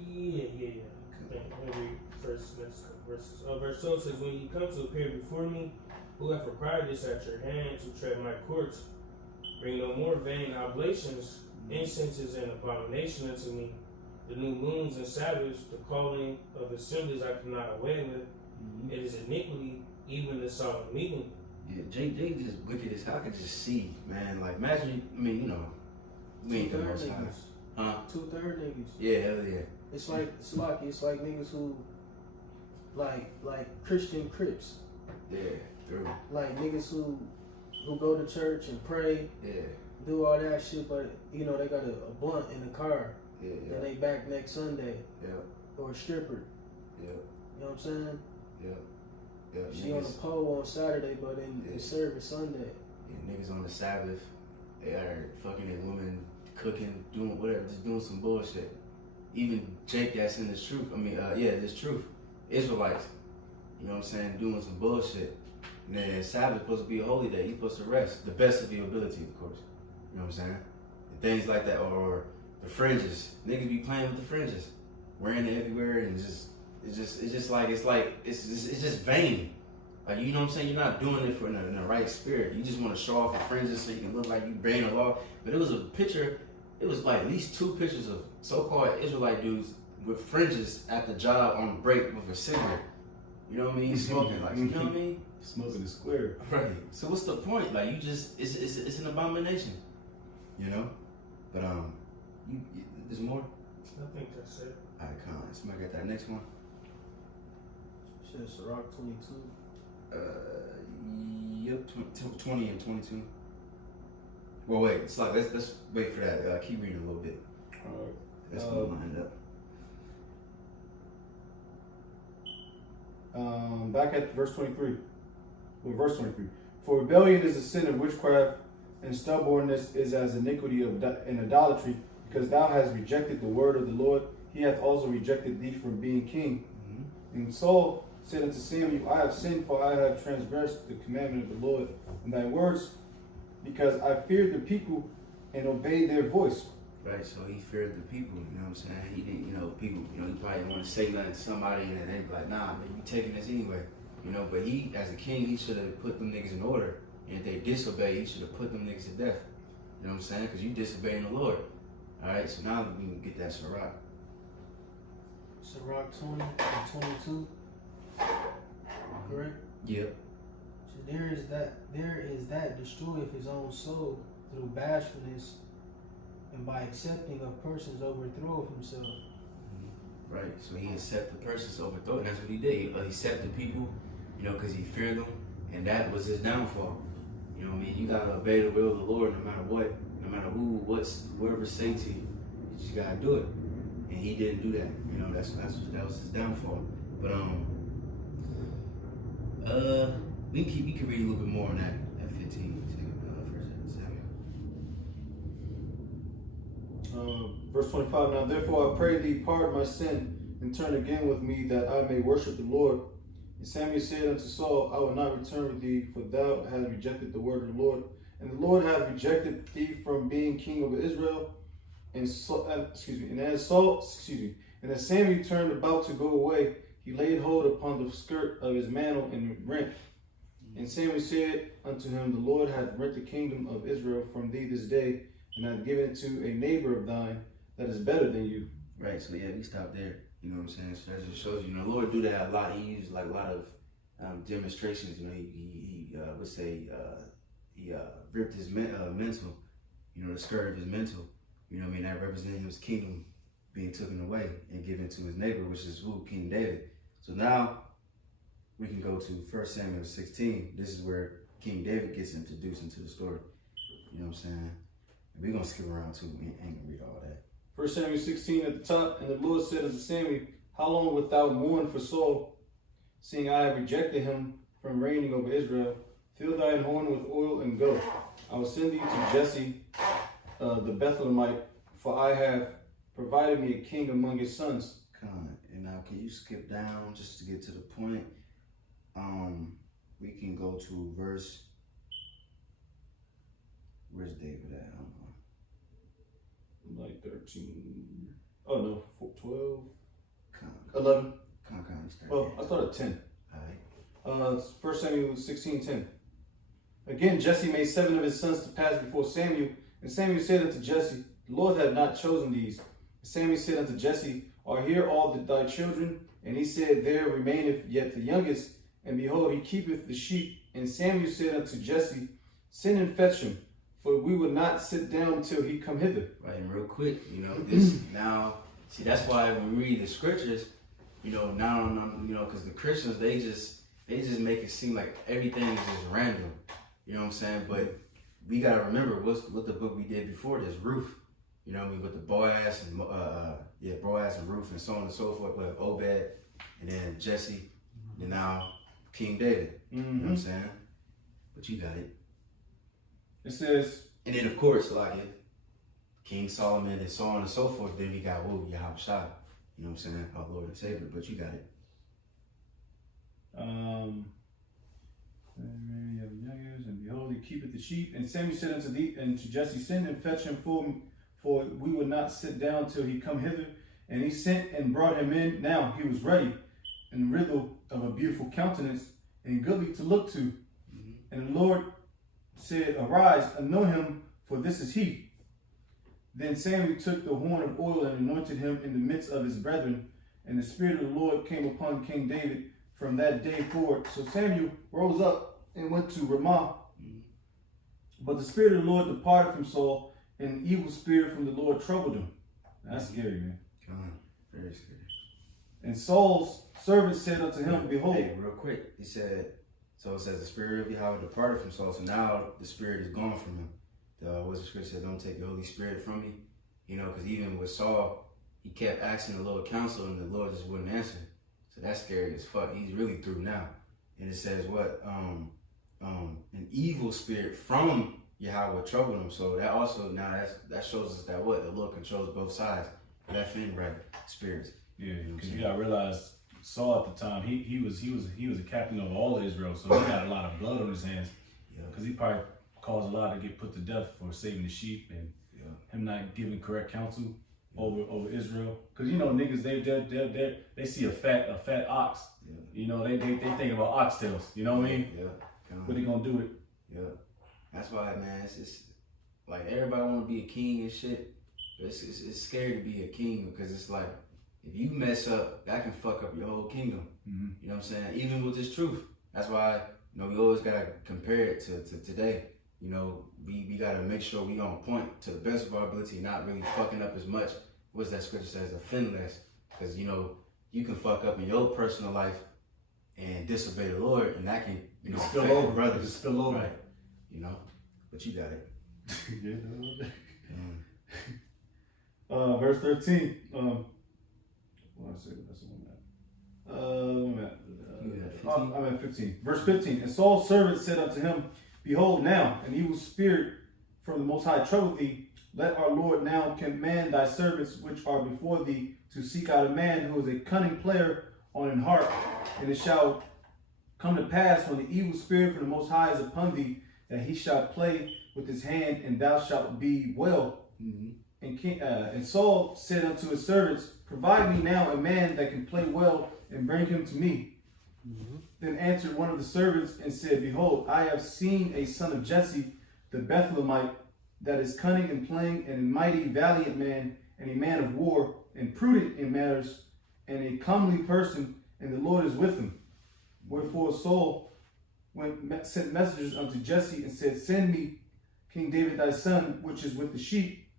Yeah. Maybe verse 12 says, when you come to appear before me, who have required this at your hand to tread my courts, bring no more vain oblations. Incense is an abomination unto me. The new moons and Sabbaths, the calling of assemblies I cannot away with. It is iniquity, even the solemn meeting. Yeah, Jake just wicked as hell. I could just see, man. Like, imagine, we ain't the most high. Huh? 2/3 niggas. Yeah, hell yeah. It's like niggas who like Christian Crips. Yeah, true. Like niggas who go to church and pray, Yeah. do all that shit, but they got a blunt in the car. Yeah. And they back next Sunday. Yeah. Or a stripper. Yeah. You know what I'm saying? Yeah. She on the pole on Saturday, but in the service Sunday. Yeah, niggas on the Sabbath, they are fucking a woman, cooking, doing whatever, just doing some bullshit. Even Jake that's in this truth, this truth. Israelites, you know what I'm saying, doing some bullshit. And then Sabbath supposed to be a holy day. You're supposed to rest. The best of your ability, of course. You know what I'm saying? And things like that, or the fringes. Niggas be playing with the fringes. Wearing it everywhere, and it's just vain. Like, you know what I'm saying? You're not doing it in the right spirit. You just want to show off the fringes so you can look like you obeying the law. But it was a picture, it was like at least 2 pictures of so-called Israelite dudes with fringes at the job on break with a cigarette. You know what I mean? Smoking, like, you know what I mean? Smoking the square. Right. So what's the point? Like, it's an abomination. You know? But, there's more? I think that's it. Alright, come on. Somebody got that next one? Shit, Sirach 22. Yep, 20 and 22. Well, wait, it's like, let's wait for that. Keep reading a little bit. Alright. Let's go line up. Back at verse 23. Well, verse 23. For rebellion is a sin of witchcraft, and stubbornness is as iniquity and idolatry, because thou hast rejected the word of the Lord. He hath also rejected thee from being king. And Saul said unto Samuel, I have sinned, for I have transgressed the commandment of the Lord and thy words, because I feared the people and obeyed their voice. Right, so he feared the people, you know what I'm saying? He didn't, people, he probably didn't want to say nothing to somebody, and then they'd be like, nah, man, you taking this anyway. But he, as a king, he should have put them niggas in order. And if they disobey, he should have put them niggas to death. You know what I'm saying? Because you disobeying the Lord. Alright, so now we can get that Sirach. Sirach 20 and 22. Correct? Yep. So there is that destroyeth his own soul through bashfulness, and by accepting a person's overthrow of himself. Right, so he accepted the person's overthrow, and that's what he did. He accepted people, because he feared them, and that was his downfall. You know what I mean? You gotta obey the will of the Lord no matter what, no matter who, whoever say to you. You just gotta do it. And he didn't do that. That was his downfall. But we can read a little bit more on that at 15. Verse 25. Now therefore I pray thee, pardon my sin, and turn again with me, that I may worship the Lord. And Samuel said unto Saul, I will not return with thee, for thou hast rejected the word of the Lord, and the Lord hath rejected thee from being king over Israel. And as Samuel turned about to go away, he laid hold upon the skirt of his mantle and rent. And Samuel said unto him, the Lord hath rent the kingdom of Israel from thee this day, and hath given it to a neighbor of thine that is better than you. Right, so yeah, we stopped there. You know what I'm saying? So that just shows you, the Lord do that a lot. He used like a lot of demonstrations. He would say he ripped his mental, the skirt of his mental. You know what I mean? That represented his kingdom being taken away and given to his neighbor, which is who? King David. So now we can go to 1 Samuel 16. This is where King David gets introduced into the story. You know what I'm saying? We're going to skip around too. We ain't going to read all that. 1 Samuel 16 at the top. And the Lord said unto Samuel, how long wilt thou mourn for Saul, seeing I have rejected him from reigning over Israel? Fill thine horn with oil and go. I will send thee to Jesse the Bethlehemite, for I have provided me a king among his sons. And now can you skip down just to get to the point? We can go to verse. Where's David at? I don't know. Like 13. Oh no, 12. 11. 11. Well, I started at 10. Alright. 1 Samuel 16:10. Again, Jesse made 7 of his sons to pass before Samuel. And Samuel said unto Jesse, the Lord hath not chosen these. And Samuel said unto Jesse, are here all thy children? And he said, there remaineth yet the youngest. And behold, he keepeth the sheep. And Samuel said unto Jesse, send and fetch him, for we will not sit down till he come hither. Right, and real quick, you know, this now, see, that's why when we read the scriptures, you know, now, you know, because the Christians, they just make it seem like everything is just random. You know what I'm saying? But we got to remember what the book we did before this, Ruth. You know what I mean? With the Boaz and, Boaz and Ruth and so on and so forth, with Obed, and then Jesse, and now King David. You know what I'm saying? But you got it. It says, and then of course, like King Solomon and so on and so forth. Then we got Yahushua. You know what I'm saying? Our Lord and Savior. But you got it. And behold, he keepeth the sheep. And Samuel said unto Jesse, send and fetch him for we would not sit down till he come hither. And he sent and brought him in. Now he was ruddy and withal of a beautiful countenance and goodly to look to. And the Lord said, arise, anoint him, for this is he. Then Samuel took the horn of oil and anointed him in the midst of his brethren. And the Spirit of the Lord came upon King David from that day forward. So Samuel rose up and went to Ramah. But the Spirit of the Lord departed from Saul, and an evil spirit from the Lord troubled him. That's scary, man. Very scary. And Saul's servant said unto him, behold. Hey, real quick, he said, so it says the Spirit of Yahweh departed from Saul. So now the Spirit is gone from him. What's the scripture said? Don't take the Holy Spirit from me. You know, because even with Saul, he kept asking the Lord counsel, and the Lord just wouldn't answer. So that's scary as fuck. He's really through now. And it says what? An evil spirit from Yahweh troubled him. So that also now that shows us that what? The Lord controls both sides, left and right spirits. Yeah, because you gotta realize Saul at the time, he was a captain of all of Israel, so he got a lot of blood on his hands. Yeah. Because he probably caused a lot to get put to death for saving the sheep and him not giving correct counsel over Israel. Because you know niggas they see a fat ox. Yeah. You know they think about oxtails. You know what I mean? Yeah. But they gonna do it. Yeah. That's why, man. It's just like everybody want to be a king and shit. But it's scary to be a king because it's like if you mess up, that can fuck up your whole kingdom. You know what I'm saying? Even with this truth. That's why we always gotta compare it to today. You know, we gotta make sure we on point to the best of our ability, not really fucking up as much. What's that scripture says? Offend less. Because you can fuck up in your personal life and disobey the Lord, and that can spill affect over, brothers. just spill over, right? But you got it. Verse 13. What I say? That's the one at. I'm at 15. Verse 15. And Saul's servant said unto him, behold, now an evil spirit from the Most High troubled thee. Let our Lord now command thy servants which are before thee to seek out a man who is a cunning player on an harp. And it shall come to pass when the evil spirit from the Most High is upon thee, that he shall play with his hand, and thou shalt be well. And Saul said unto his servants, provide me now a man that can play well, and bring him to me. Then answered one of the servants and said, behold, I have seen a son of Jesse, the Bethlehemite, that is cunning in playing, and a mighty valiant man, and a man of war, and prudent in matters, and a comely person, and the Lord is with him. Wherefore Saul sent messengers unto Jesse and said, send me King David thy son, which is with the sheep.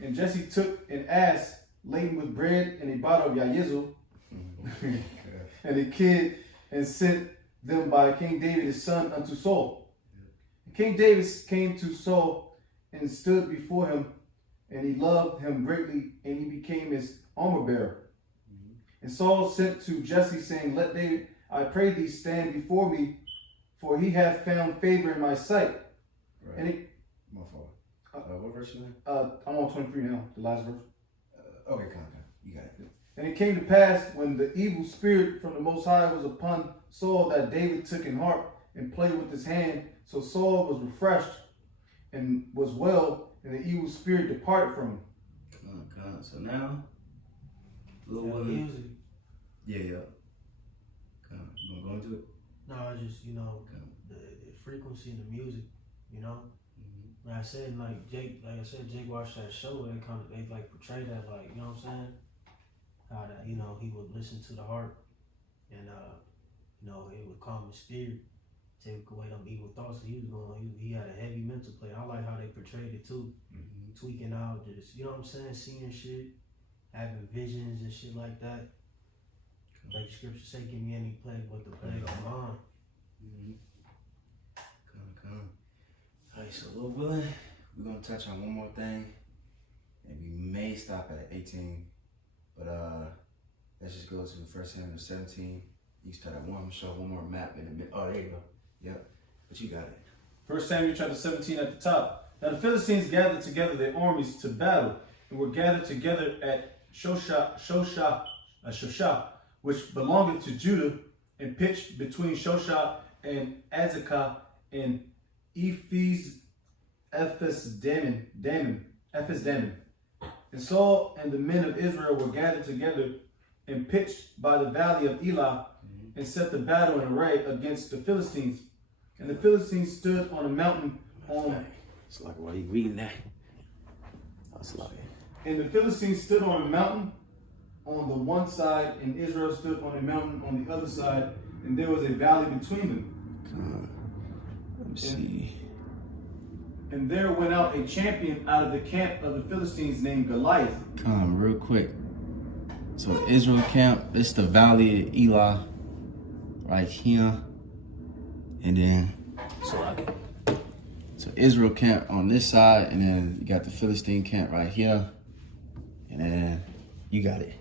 And Jesse took an ass laden with bread and a bottle of yayizel and a kid, and sent them by King David his son unto Saul. And King David came to Saul and stood before him, and he loved him greatly, and he became his armor bearer. And Saul sent to Jesse, saying, Let David, I pray thee, stand before me, for he hath found favor in my sight. Right. And it, My fault. What verse you in? I'm on 23 now, the last verse. Okay, come on. You got it. And it came to pass, when the evil spirit from the Most High was upon Saul, that David took an harp and played with his hand. So Saul was refreshed and was well, and the evil spirit departed from him. Come on. So now, little That woman. music. Yeah. Come on. You gonna go into it? No, it's just, you know, the frequency in the music, you know. Like I said, Jake watched that show, and they like portray that, like, you know what I'm saying? How that, you know, he would listen to the harp, and you know, it would calm his spirit, take away them evil thoughts that he was going. He had a heavy mental play. I like how they portrayed it too, tweaking out, just, you know what I'm saying, seeing shit, having visions and shit like that. Like the scripture say, give me any plague but the plague of mine. Come on. Alright, so Lord willing, we're gonna touch on one more thing, and we may stop at 18, but let's just go to 1 Samuel 17. You start at 1. I'm gonna show one more map in a minute. Oh, there you go. Yep, but you got it. 1 Samuel chapter 17 at the top. Now the Philistines gathered together their armies to battle, and were gathered together at Shosha, which belongeth to Judah, and pitched between Shosha and Azekah and Ephes-Dammim. And Saul and the men of Israel were gathered together and pitched by the valley of Elah, and set the battle in array against the Philistines. And the Philistines stood on a mountain on. It's like, why are you reading that? That's like. And the Philistines stood on a mountain on the one side, and Israel stood on a mountain on the other side, and there was a valley between them. Let me see. And there went out a champion out of the camp of the Philistines named Goliath. Come real quick. So Israel camp, it's the valley of Elah, right here, and then so Israel camp on this side, and then you got the Philistine camp right here, and then you got it.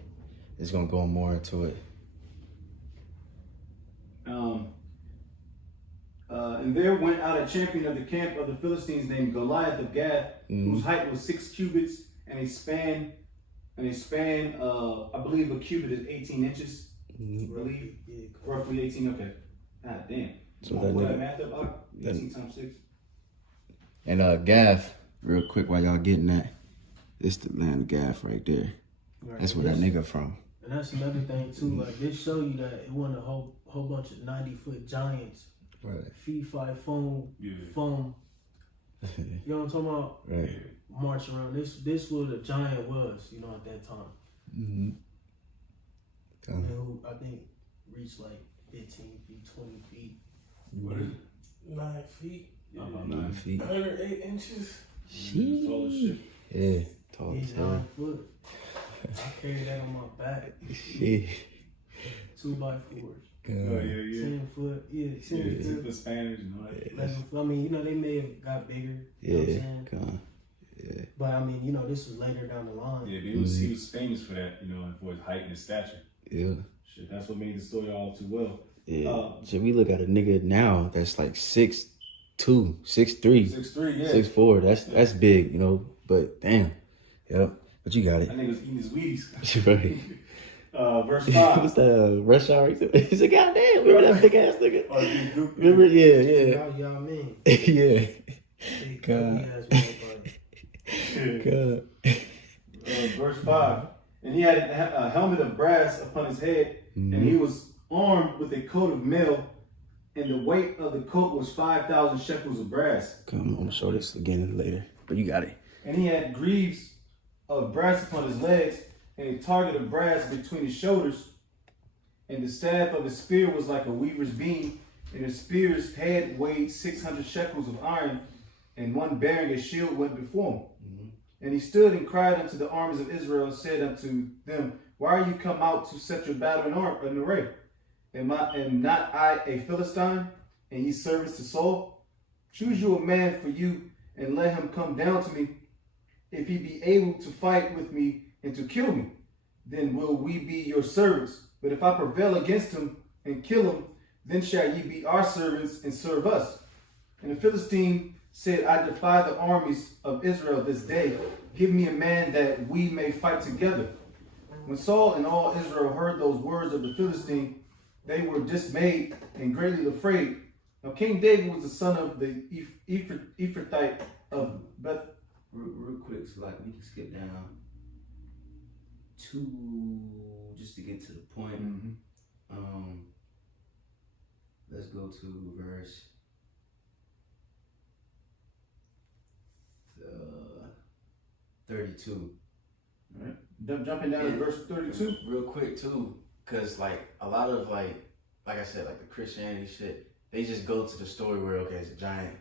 It's gonna go more into it. And there went out a champion of the camp of the Philistines named Goliath of Gath, whose height was 6 cubits, and a span, I believe a cubit is 18 inches. I believe, roughly 18. Okay. God damn. So what that math up? 18 times 6. And Gath, real quick while y'all getting that, this the land of Gath right there. Right. That's where that nigga from. And that's another thing too. Like this show you that it wasn't a whole bunch of 90-foot giants, Right. feet 5 foam. You know what I'm talking about? Right. March around. This what a giant was, you know, at that time. And who I think reached like 15 feet, 20 feet. What is it? 9 feet. 9 feet. 108 inches. Sheesh. Yeah, tall. He's 9 foot. I carry that on my back. Shit. 2x4s. Oh, yeah. 10 foot. Yeah, 10 foot. For Spanish and all that. 11 foot. I mean, you know, they may have got bigger. You know what I'm saying? Yeah. But I mean, you know, this was later down the line. Yeah, but he was famous for that, you know, and for his height and his stature. Yeah. Shit, that's what made the story all too well. Yeah. So we look at a nigga now that's like 6'2", 6'3", 6'3", yeah. 6'4". That's big, you know. But damn. Yep. But you got it. That nigga was eating his Wheaties. Right. Verse 5. What's that? Rush Hour? He said, "God damn, remember that big ass nigga? Remember? Yeah. Y'all mean. Yeah. Big God. motherfucker. God. Verse 5. And he had a helmet of brass upon his head, and he was armed with a coat of mail, and the weight of the coat was 5,000 shekels of brass. Come on, I'm gonna show this again later. But you got it. And he had greaves of brass upon his legs, and a target of brass between his shoulders. And the staff of his spear was like a weaver's beam, and his spear's head weighed 600 shekels of iron, and one bearing a shield went before him. And he stood and cried unto the armies of Israel, and said unto them, Why are you come out to set your battle in array? Am not I a Philistine, and ye servants to Saul? Choose you a man for you, and let him come down to me. If he be able to fight with me and to kill me, then will we be your servants. But if I prevail against him and kill him, then shall ye be our servants and serve us. And the Philistine said, I defy the armies of Israel this day. Give me a man that we may fight together. When Saul and all Israel heard those words of the Philistine, they were dismayed and greatly afraid. Now King David was the son of the Ephrathite of Beth. Real quick, so like we can skip down to just to get to the point. Let's go to verse 32. All right. Jumping down to verse 32. Real quick too, cause like a lot of like I said, like the Christianity shit, they just go to the story where okay, it's a giant.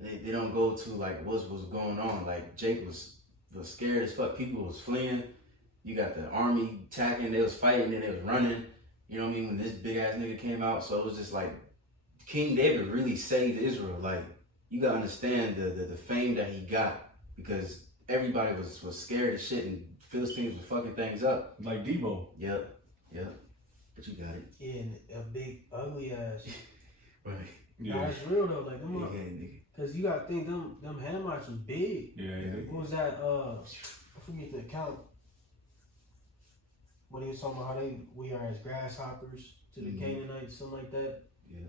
They don't go to like what's going on. Like Jake was scared as fuck. People was fleeing. You got the army attacking. They was fighting. Then they was running. You know what I mean? When this big ass nigga came out, so it was just like King David really saved Israel. Like you gotta understand the fame that he got because everybody was scared as shit and Philistines were fucking things up. Like Debo. Yep. But you got it. Yeah, and a big ugly ass. Right. Yeah. Nah, that's real though. Like them, nigga. cause you gotta think them Hamites was big. Yeah. What was that? I forget the account. When he was talking about how we are as grasshoppers to the Canaanites, something like that. Yeah.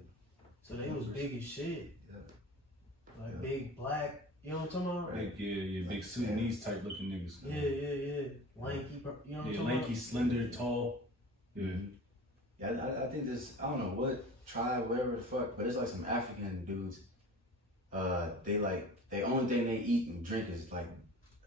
So they was big as shit. Yeah. Like big black. You know what I'm talking about? Right? Big Sudanese type looking niggas. Yeah. Lanky. You know what I'm talking about? Lanky, slender, tall. Yeah. Yeah, I think this, I don't know what tribe, whatever the fuck, but it's like some African dudes. They only thing they eat and drink is like,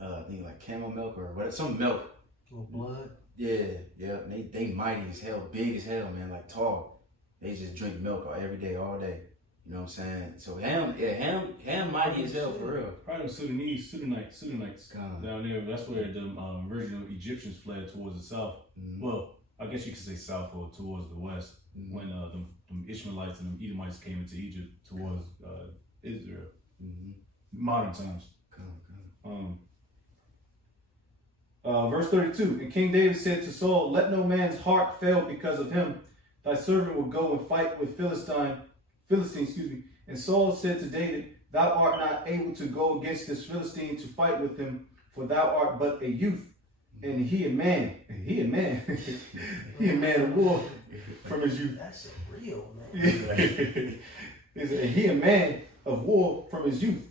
I think like camel milk or whatever, some milk. Little blood. Yeah. They mighty as hell, big as hell, man, like tall. They just drink milk every day, all day. You know what I'm saying? So Ham mighty as hell for real. Probably Soudanites down there. That's where the original Egyptians fled towards the south. Well, I guess you could say south or towards the west when the Ishmaelites and the Edomites came into Egypt towards Israel. Modern times. Verse 32. And King David said to Saul, let no man's heart fail because of him. Thy servant will go and fight with Philistine. And Saul said to David, thou art not able to go against this Philistine to fight with him, for thou art but a youth, and he a man. He a man of war from his youth. That's real, man. He a man of war from his youth.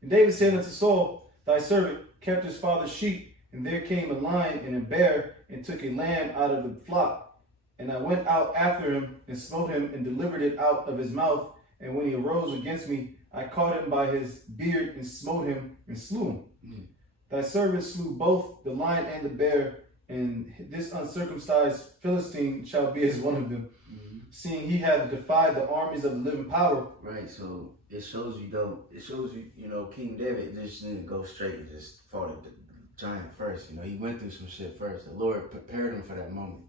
And David said unto Saul, thy servant kept his father's sheep, and there came a lion and a bear, and took a lamb out of the flock. And I went out after him, and smote him, and delivered it out of his mouth. And when he arose against me, I caught him by his beard, and smote him, and slew him. Thy servant slew both the lion and the bear, and this uncircumcised Philistine shall be as one of them, seeing he hath defied the armies of the living power. Right, so it shows you, you know, King David just didn't go straight and just fought the giant first. You know, he went through some shit first. The Lord prepared him for that moment.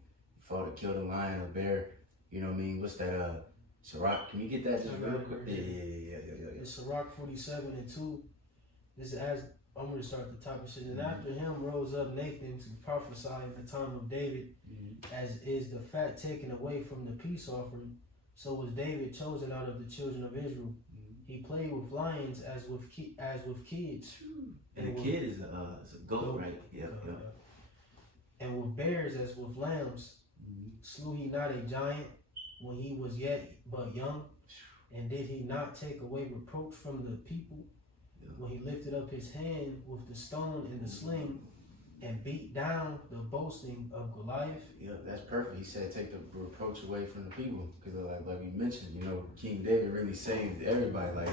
Fought to kill the lion or bear. You know what I mean? What's that? Sirach, can you get that just real quick? Yeah. It's Sirach 47:2. This has, I'm going to start the top. It says, and after him rose up Nathan to prophesy in the time of David, as is the fat taken away from the peace offering, so was David chosen out of the children of Israel. He played with lions as with kids. And a kid is a goat, right? Yeah. And with bears as with lambs. Slew he not a giant when he was yet but young? And did he not take away reproach from the people when he lifted up his hand with the stone and the sling and beat down the boasting of Goliath? Yeah, that's perfect. He said take the reproach away from the people. Because like we mentioned, you know, King David really saved everybody. Like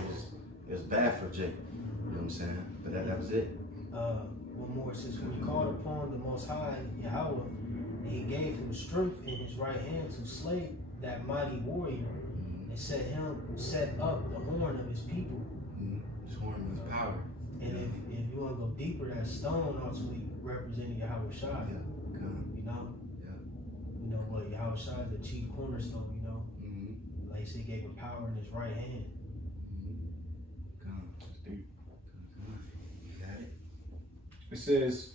it was bad for Jake. You know what I'm saying? But that was it. One more, it says, when he called upon the Most High, Yahweh, and he gave him strength in his right hand to slay that mighty warrior, and set up the horn of his people. His horn means power. And if you want to go deeper, that stone also representing Yahweh Shai. Yeah. You know? Yeah. You know, know what? Yahushua is the chief cornerstone, you know. Mm-hmm. Like he said, he gave him power in his right hand. Come. You got it. It says,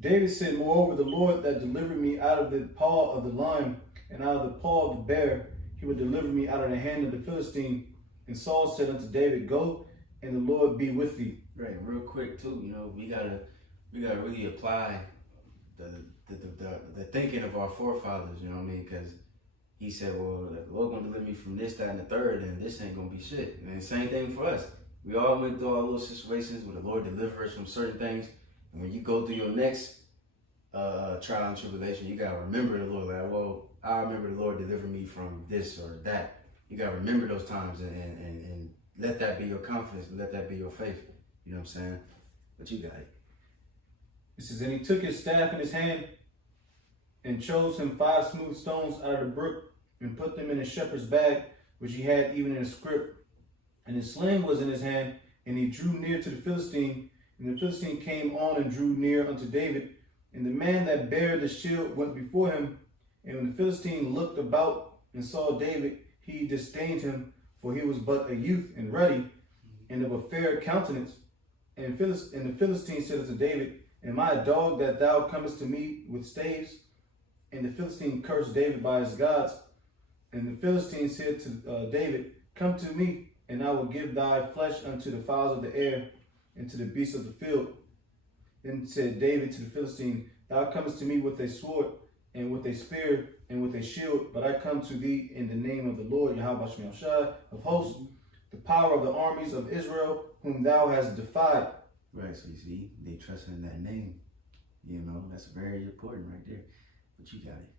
David said, moreover, the Lord that delivered me out of the paw of the lion and out of the paw of the bear, he would deliver me out of the hand of the Philistine. And Saul said unto David, go, and the Lord be with thee. Right, real quick too. You know, we gotta really apply the thinking of our forefathers. You know what I mean? Because he said, well, if the Lord gonna deliver me from this, that, and the third, and this ain't gonna be shit. And the same thing for us. We all went through our little situations where the Lord delivered us from certain things. And when you go through your next trial and tribulation, you gotta remember the Lord. Like, well, I remember the Lord delivered me from this or that. You gotta remember those times and let that be your confidence and let that be your faith. You know what I'm saying? But you got it. It says, and he took his staff in his hand and chose him 5 smooth stones out of the brook and put them in his shepherd's bag, which he had even in a scrip. And his sling was in his hand, and he drew near to the Philistine. And the Philistine came on and drew near unto David. And the man that bare the shield went before him. And when the Philistine looked about and saw David, he disdained him, for he was but a youth and ruddy, and of a fair countenance. And the Philistine said unto David, am I a dog that thou comest to me with staves? And the Philistine cursed David by his gods. And the Philistine said to David, come to me, and I will give thy flesh unto the fowls of the air and to the beasts of the field. Then said David to the Philistine, thou comest to me with a sword and with a spear and with a shield, but I come to thee in the name of the Lord, Yahweh Shai of hosts, the power of the armies of Israel, whom thou hast defied. Right, so you see, they trust in that name. You know, that's very important right there. But you got it.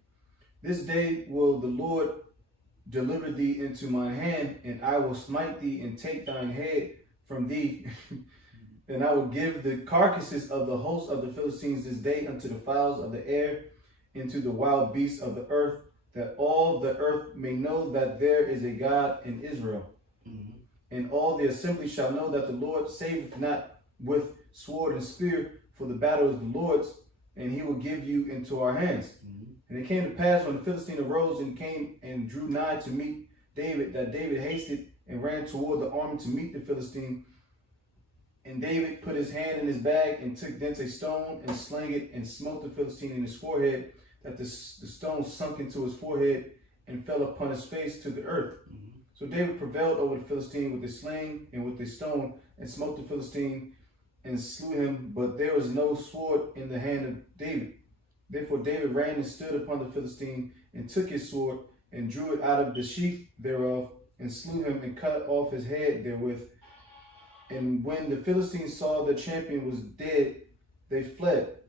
This day will the Lord deliver thee into my hand, and I will smite thee and take thine head from thee. And I will give the carcasses of the host of the Philistines this day unto the fowls of the air, and to the wild beasts of the earth, that all the earth may know that there is a God in Israel. Mm-hmm. And all the assembly shall know that the Lord saveth not with sword and spear, for the battle is the Lord's, and he will give you into our hands. Mm-hmm. And it came to pass when the Philistine arose and came and drew nigh to meet David, that David hasted and ran toward the army to meet the Philistine. And David put his hand in his bag and took thence a stone and slang it and smote the Philistine in his forehead, that the stone sunk into his forehead and fell upon his face to the earth. Mm-hmm. So David prevailed over the Philistine with a sling and with a stone, and smote the Philistine and slew him, but there was no sword in the hand of David. Therefore David ran and stood upon the Philistine, and took his sword, and drew it out of the sheath thereof, and slew him, and cut off his head therewith. And when the Philistines saw their champion was dead, they fled.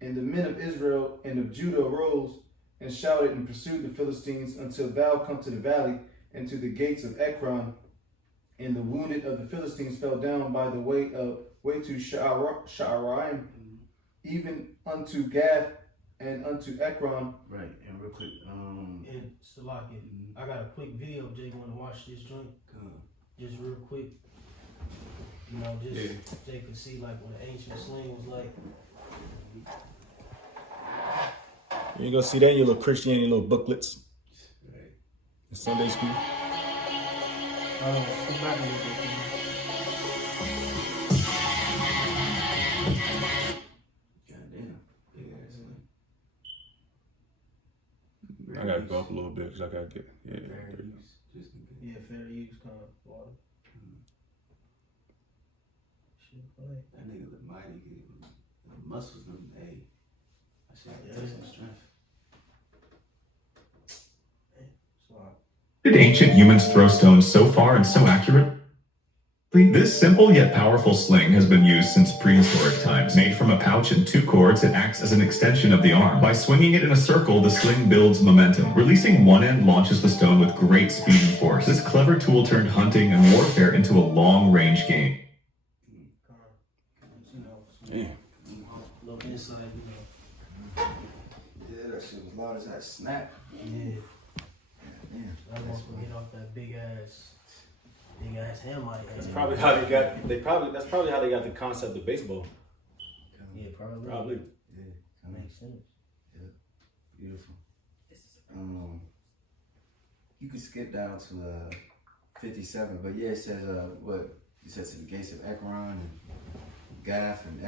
And the men of Israel and of Judah arose and shouted and pursued the Philistines until thou come to the valley and to the gates of Ekron. And the wounded of the Philistines fell down by the way to Sha'araim, even unto Gath and unto Ekron. Right, and real quick, And Salakia, I got a quick video if Jay want to watch this joint. Just real quick. You know, just Jay could see like what an ancient sling was like. You go see that in your little Christianity little booklets. right. In Sunday school. Goddamn, big ass sling. I gotta go up a little bit because I gotta get Fair use, just in case. Yeah, fair use kind of water. That nigga look mighty good. The muscles, them, hey. I should take some strength. Did ancient humans throw stones so far and so accurately? This simple yet powerful sling has been used since prehistoric times. Made from a pouch and 2 cords, it acts as an extension of the arm. By swinging it in a circle, the sling builds momentum. Releasing one end launches the stone with great speed and force. This clever tool turned hunting and warfare into a long-range game. Damn. Little inside, you know. Yeah, that shit was loud as that snap. Yeah. Damn. I was gonna get off that big ass ham I had. That's probably how they got. That's probably how they got the concept of baseball. Yeah, probably. Probably. Yeah, That makes sense. Beautiful. You can skip down to 57, but yeah, it says what it says to the gates of Ekron and Gath and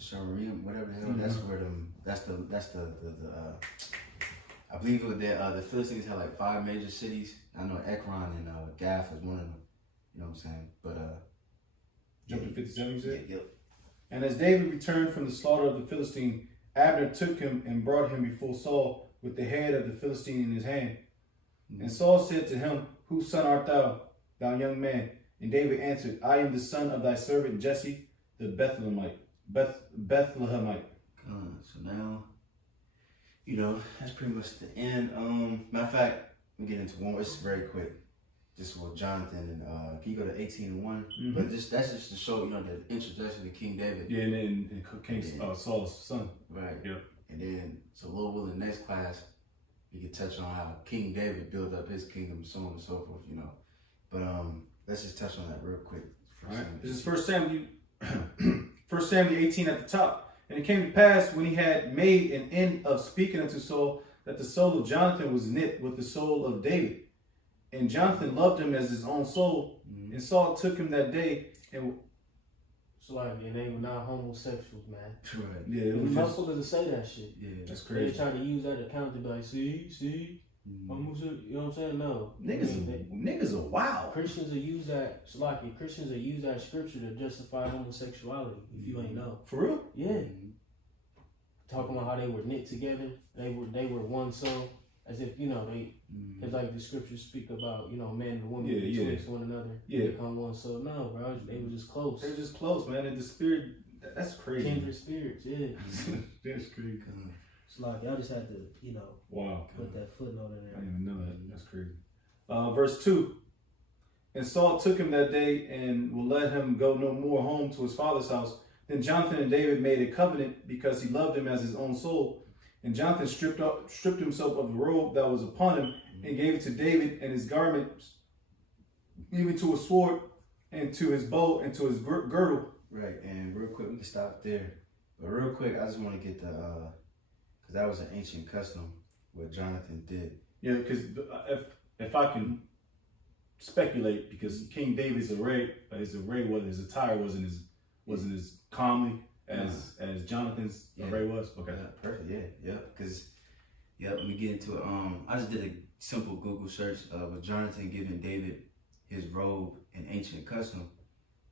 Sharim, whatever the hell. That's where that's the I believe the Philistines had like 5 major cities. I know Ekron and Gath is one of them. You know what I'm saying? But Jump to 57, you said? Yep. And as David returned from the slaughter of the Philistine, Abner took him and brought him before Saul with the head of the Philistine in his hand. And Saul said to him, Whose son art thou, thou young man? And David answered, I am the son of thy servant Jesse, the Bethlehemite. So now, you know, that's pretty much the end. Matter of fact, we get into one. It's very quick. Just with Jonathan and can you go to 18:1? But that's just to show, you know, the introduction to King David. Yeah, and then King Saul's son. Right. Yep. And then, so Lord willing, next class, we can touch on how King David built up his kingdom, so on and so forth, you know. But let's just touch on that real quick. All right. This is 1 Samuel 18 at the top. And it came to pass when he had made an end of speaking unto Saul that the soul of Jonathan was knit with the soul of David. And Jonathan loved him as his own soul. And Saul took him that day and... So like, and they were not homosexuals, man. Right. Yeah, it was just... motherfuckers to say that shit. Yeah. That's They crazy. trying to use that account to be like, see, homosexual, you know what I'm saying? No. Niggas are wild. Christians will use that, Christians will use that scripture to justify homosexuality, if you ain't know. For real? Yeah. Talking about how they were knit together, they were one soul, as if, you know, it's like the scriptures speak about, you know, man and woman betwixt one another, become one soul. No, bro, they were just close. They were just close, man. And the spirit, that's crazy. Kindred spirits, yeah. That's crazy. It's like, y'all just had to, you know, Wow. put that footnote in there. I didn't even know that. That's crazy. Verse 2. And Saul took him that day and will let him go no more home to his father's house. Then Jonathan and David made a covenant because he loved him as his own soul. And Jonathan stripped himself of the robe that was upon him and gave it to David and his garments, even to a sword and to his bow and to his girdle. Right, and real quick, we can stop there. But real quick, I just want to get the, because that was an ancient custom, what Jonathan did. Yeah, because if I can speculate, because King David's array, his attire wasn't as calmly as Jonathan's array was. Okay, perfect. Yeah, because let me get into it. I just did a simple Google search with Jonathan giving David his robe in ancient custom,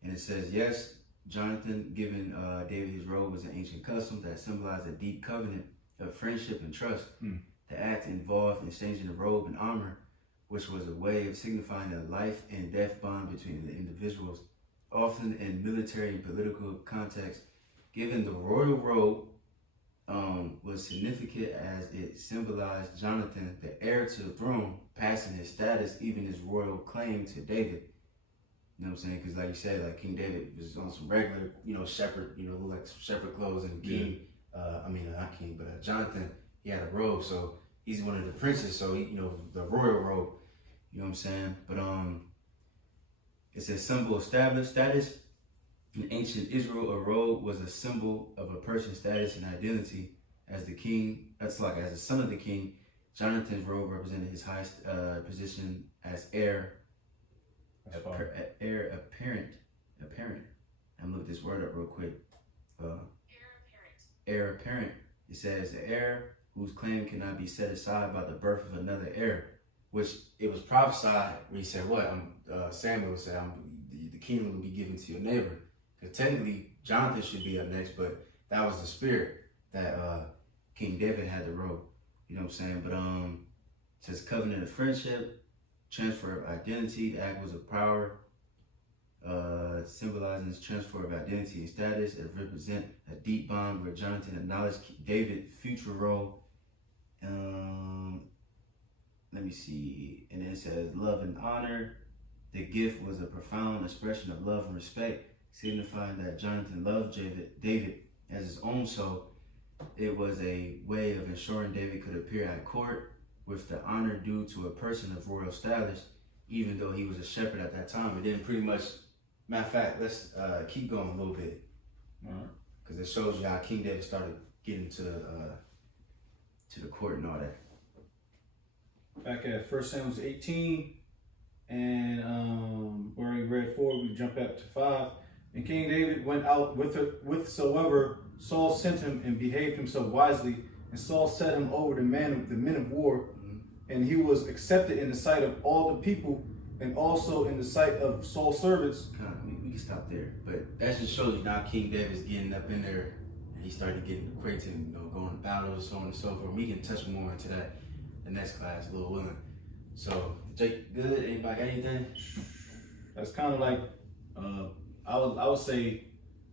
and it says yes, Jonathan giving David his robe was an ancient custom that symbolized a deep covenant of friendship and trust. The act involved exchanging the robe and armor, which was a way of signifying a life and death bond between the individuals. Often in military and political context, given the royal robe was significant as it symbolized Jonathan, the heir to the throne, passing his status, even his royal claim to David. You know what I'm saying? Because like you said, like King David was on some regular, shepherd, like some shepherd clothes, and King, not King, but Jonathan, he had a robe, so he's one of the princes, so he, the royal robe. You know what I'm saying? But it's a symbol of status. In ancient Israel, a robe was a symbol of a person's status and identity. As the king, as the son of the king, Jonathan's robe represented his highest position as heir apparent. I'm looking this word up real quick. Heir apparent. It says the heir whose claim cannot be set aside by the birth of another heir, which it was prophesied when he said, Samuel said, the kingdom will be given to your neighbor. Because technically, Jonathan should be up next, but that was the spirit that King David had the robe. You know what I'm saying? But it says covenant of friendship, transfer of identity. The act was of power, symbolizing this transfer of identity and status. It represent a deep bond where Jonathan acknowledged David's future role. Let me see. And then it says love and honor. The gift was a profound expression of love and respect, signifying that Jonathan loved David as his own soul. It was a way of ensuring David could appear at court with the honor due to a person of royal status, even though he was a shepherd at that time. It didn't pretty much, matter of fact, let's keep going a little bit. Because it shows you how King David started getting to to the court and all that. Back at 1 Samuel 18, and we already read 4, we jump up to 5. And King David went out whithersoever Saul sent him, and behaved himself wisely. And Saul set him over the men of war, and he was accepted in the sight of all the people, and also in the sight of Saul's servants. We can stop there, but that just shows you now King David's getting up in there, and he started getting acquainted, you know, going to battles, so on and so forth. We can touch more into that the next class, Lord willing. So, Jake, good? Anybody got anything? That's kind of like, I would say,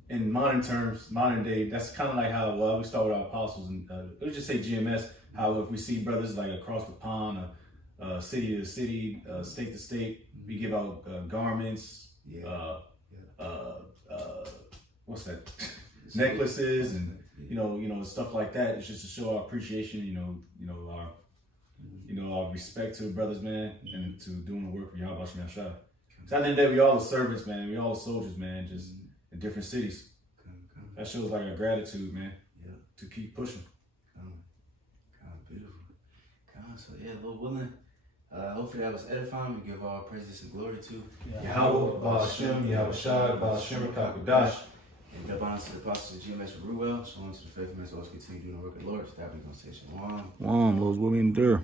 in modern terms, modern day, that's kind of like how, well, we start with our apostles, and let's just say GMS, how if we see brothers like across the pond, city to city, state to state, we give out garments, what's that, necklaces, and you know stuff like that. It's just to show our appreciation, our respect to the brothers, man, and to doing the work for Yahweh Shem Yahshua. Because at the end of the day, we all the servants, man. We all the soldiers, man, just in different cities. That shows like our gratitude, man, to keep pushing. Beautiful. So yeah, Lord willing, hopefully that was edifying. We give all praises and glory to Yahweh, Ba'ashem, Yahweh Shai, Ba'ashem, Kakadash. and give honor to the apostles of GMS for Ruel. Shalom to the faithful men, so let's continue doing the work of the Lord. So that we're going to say shalom. Lord's will we endure.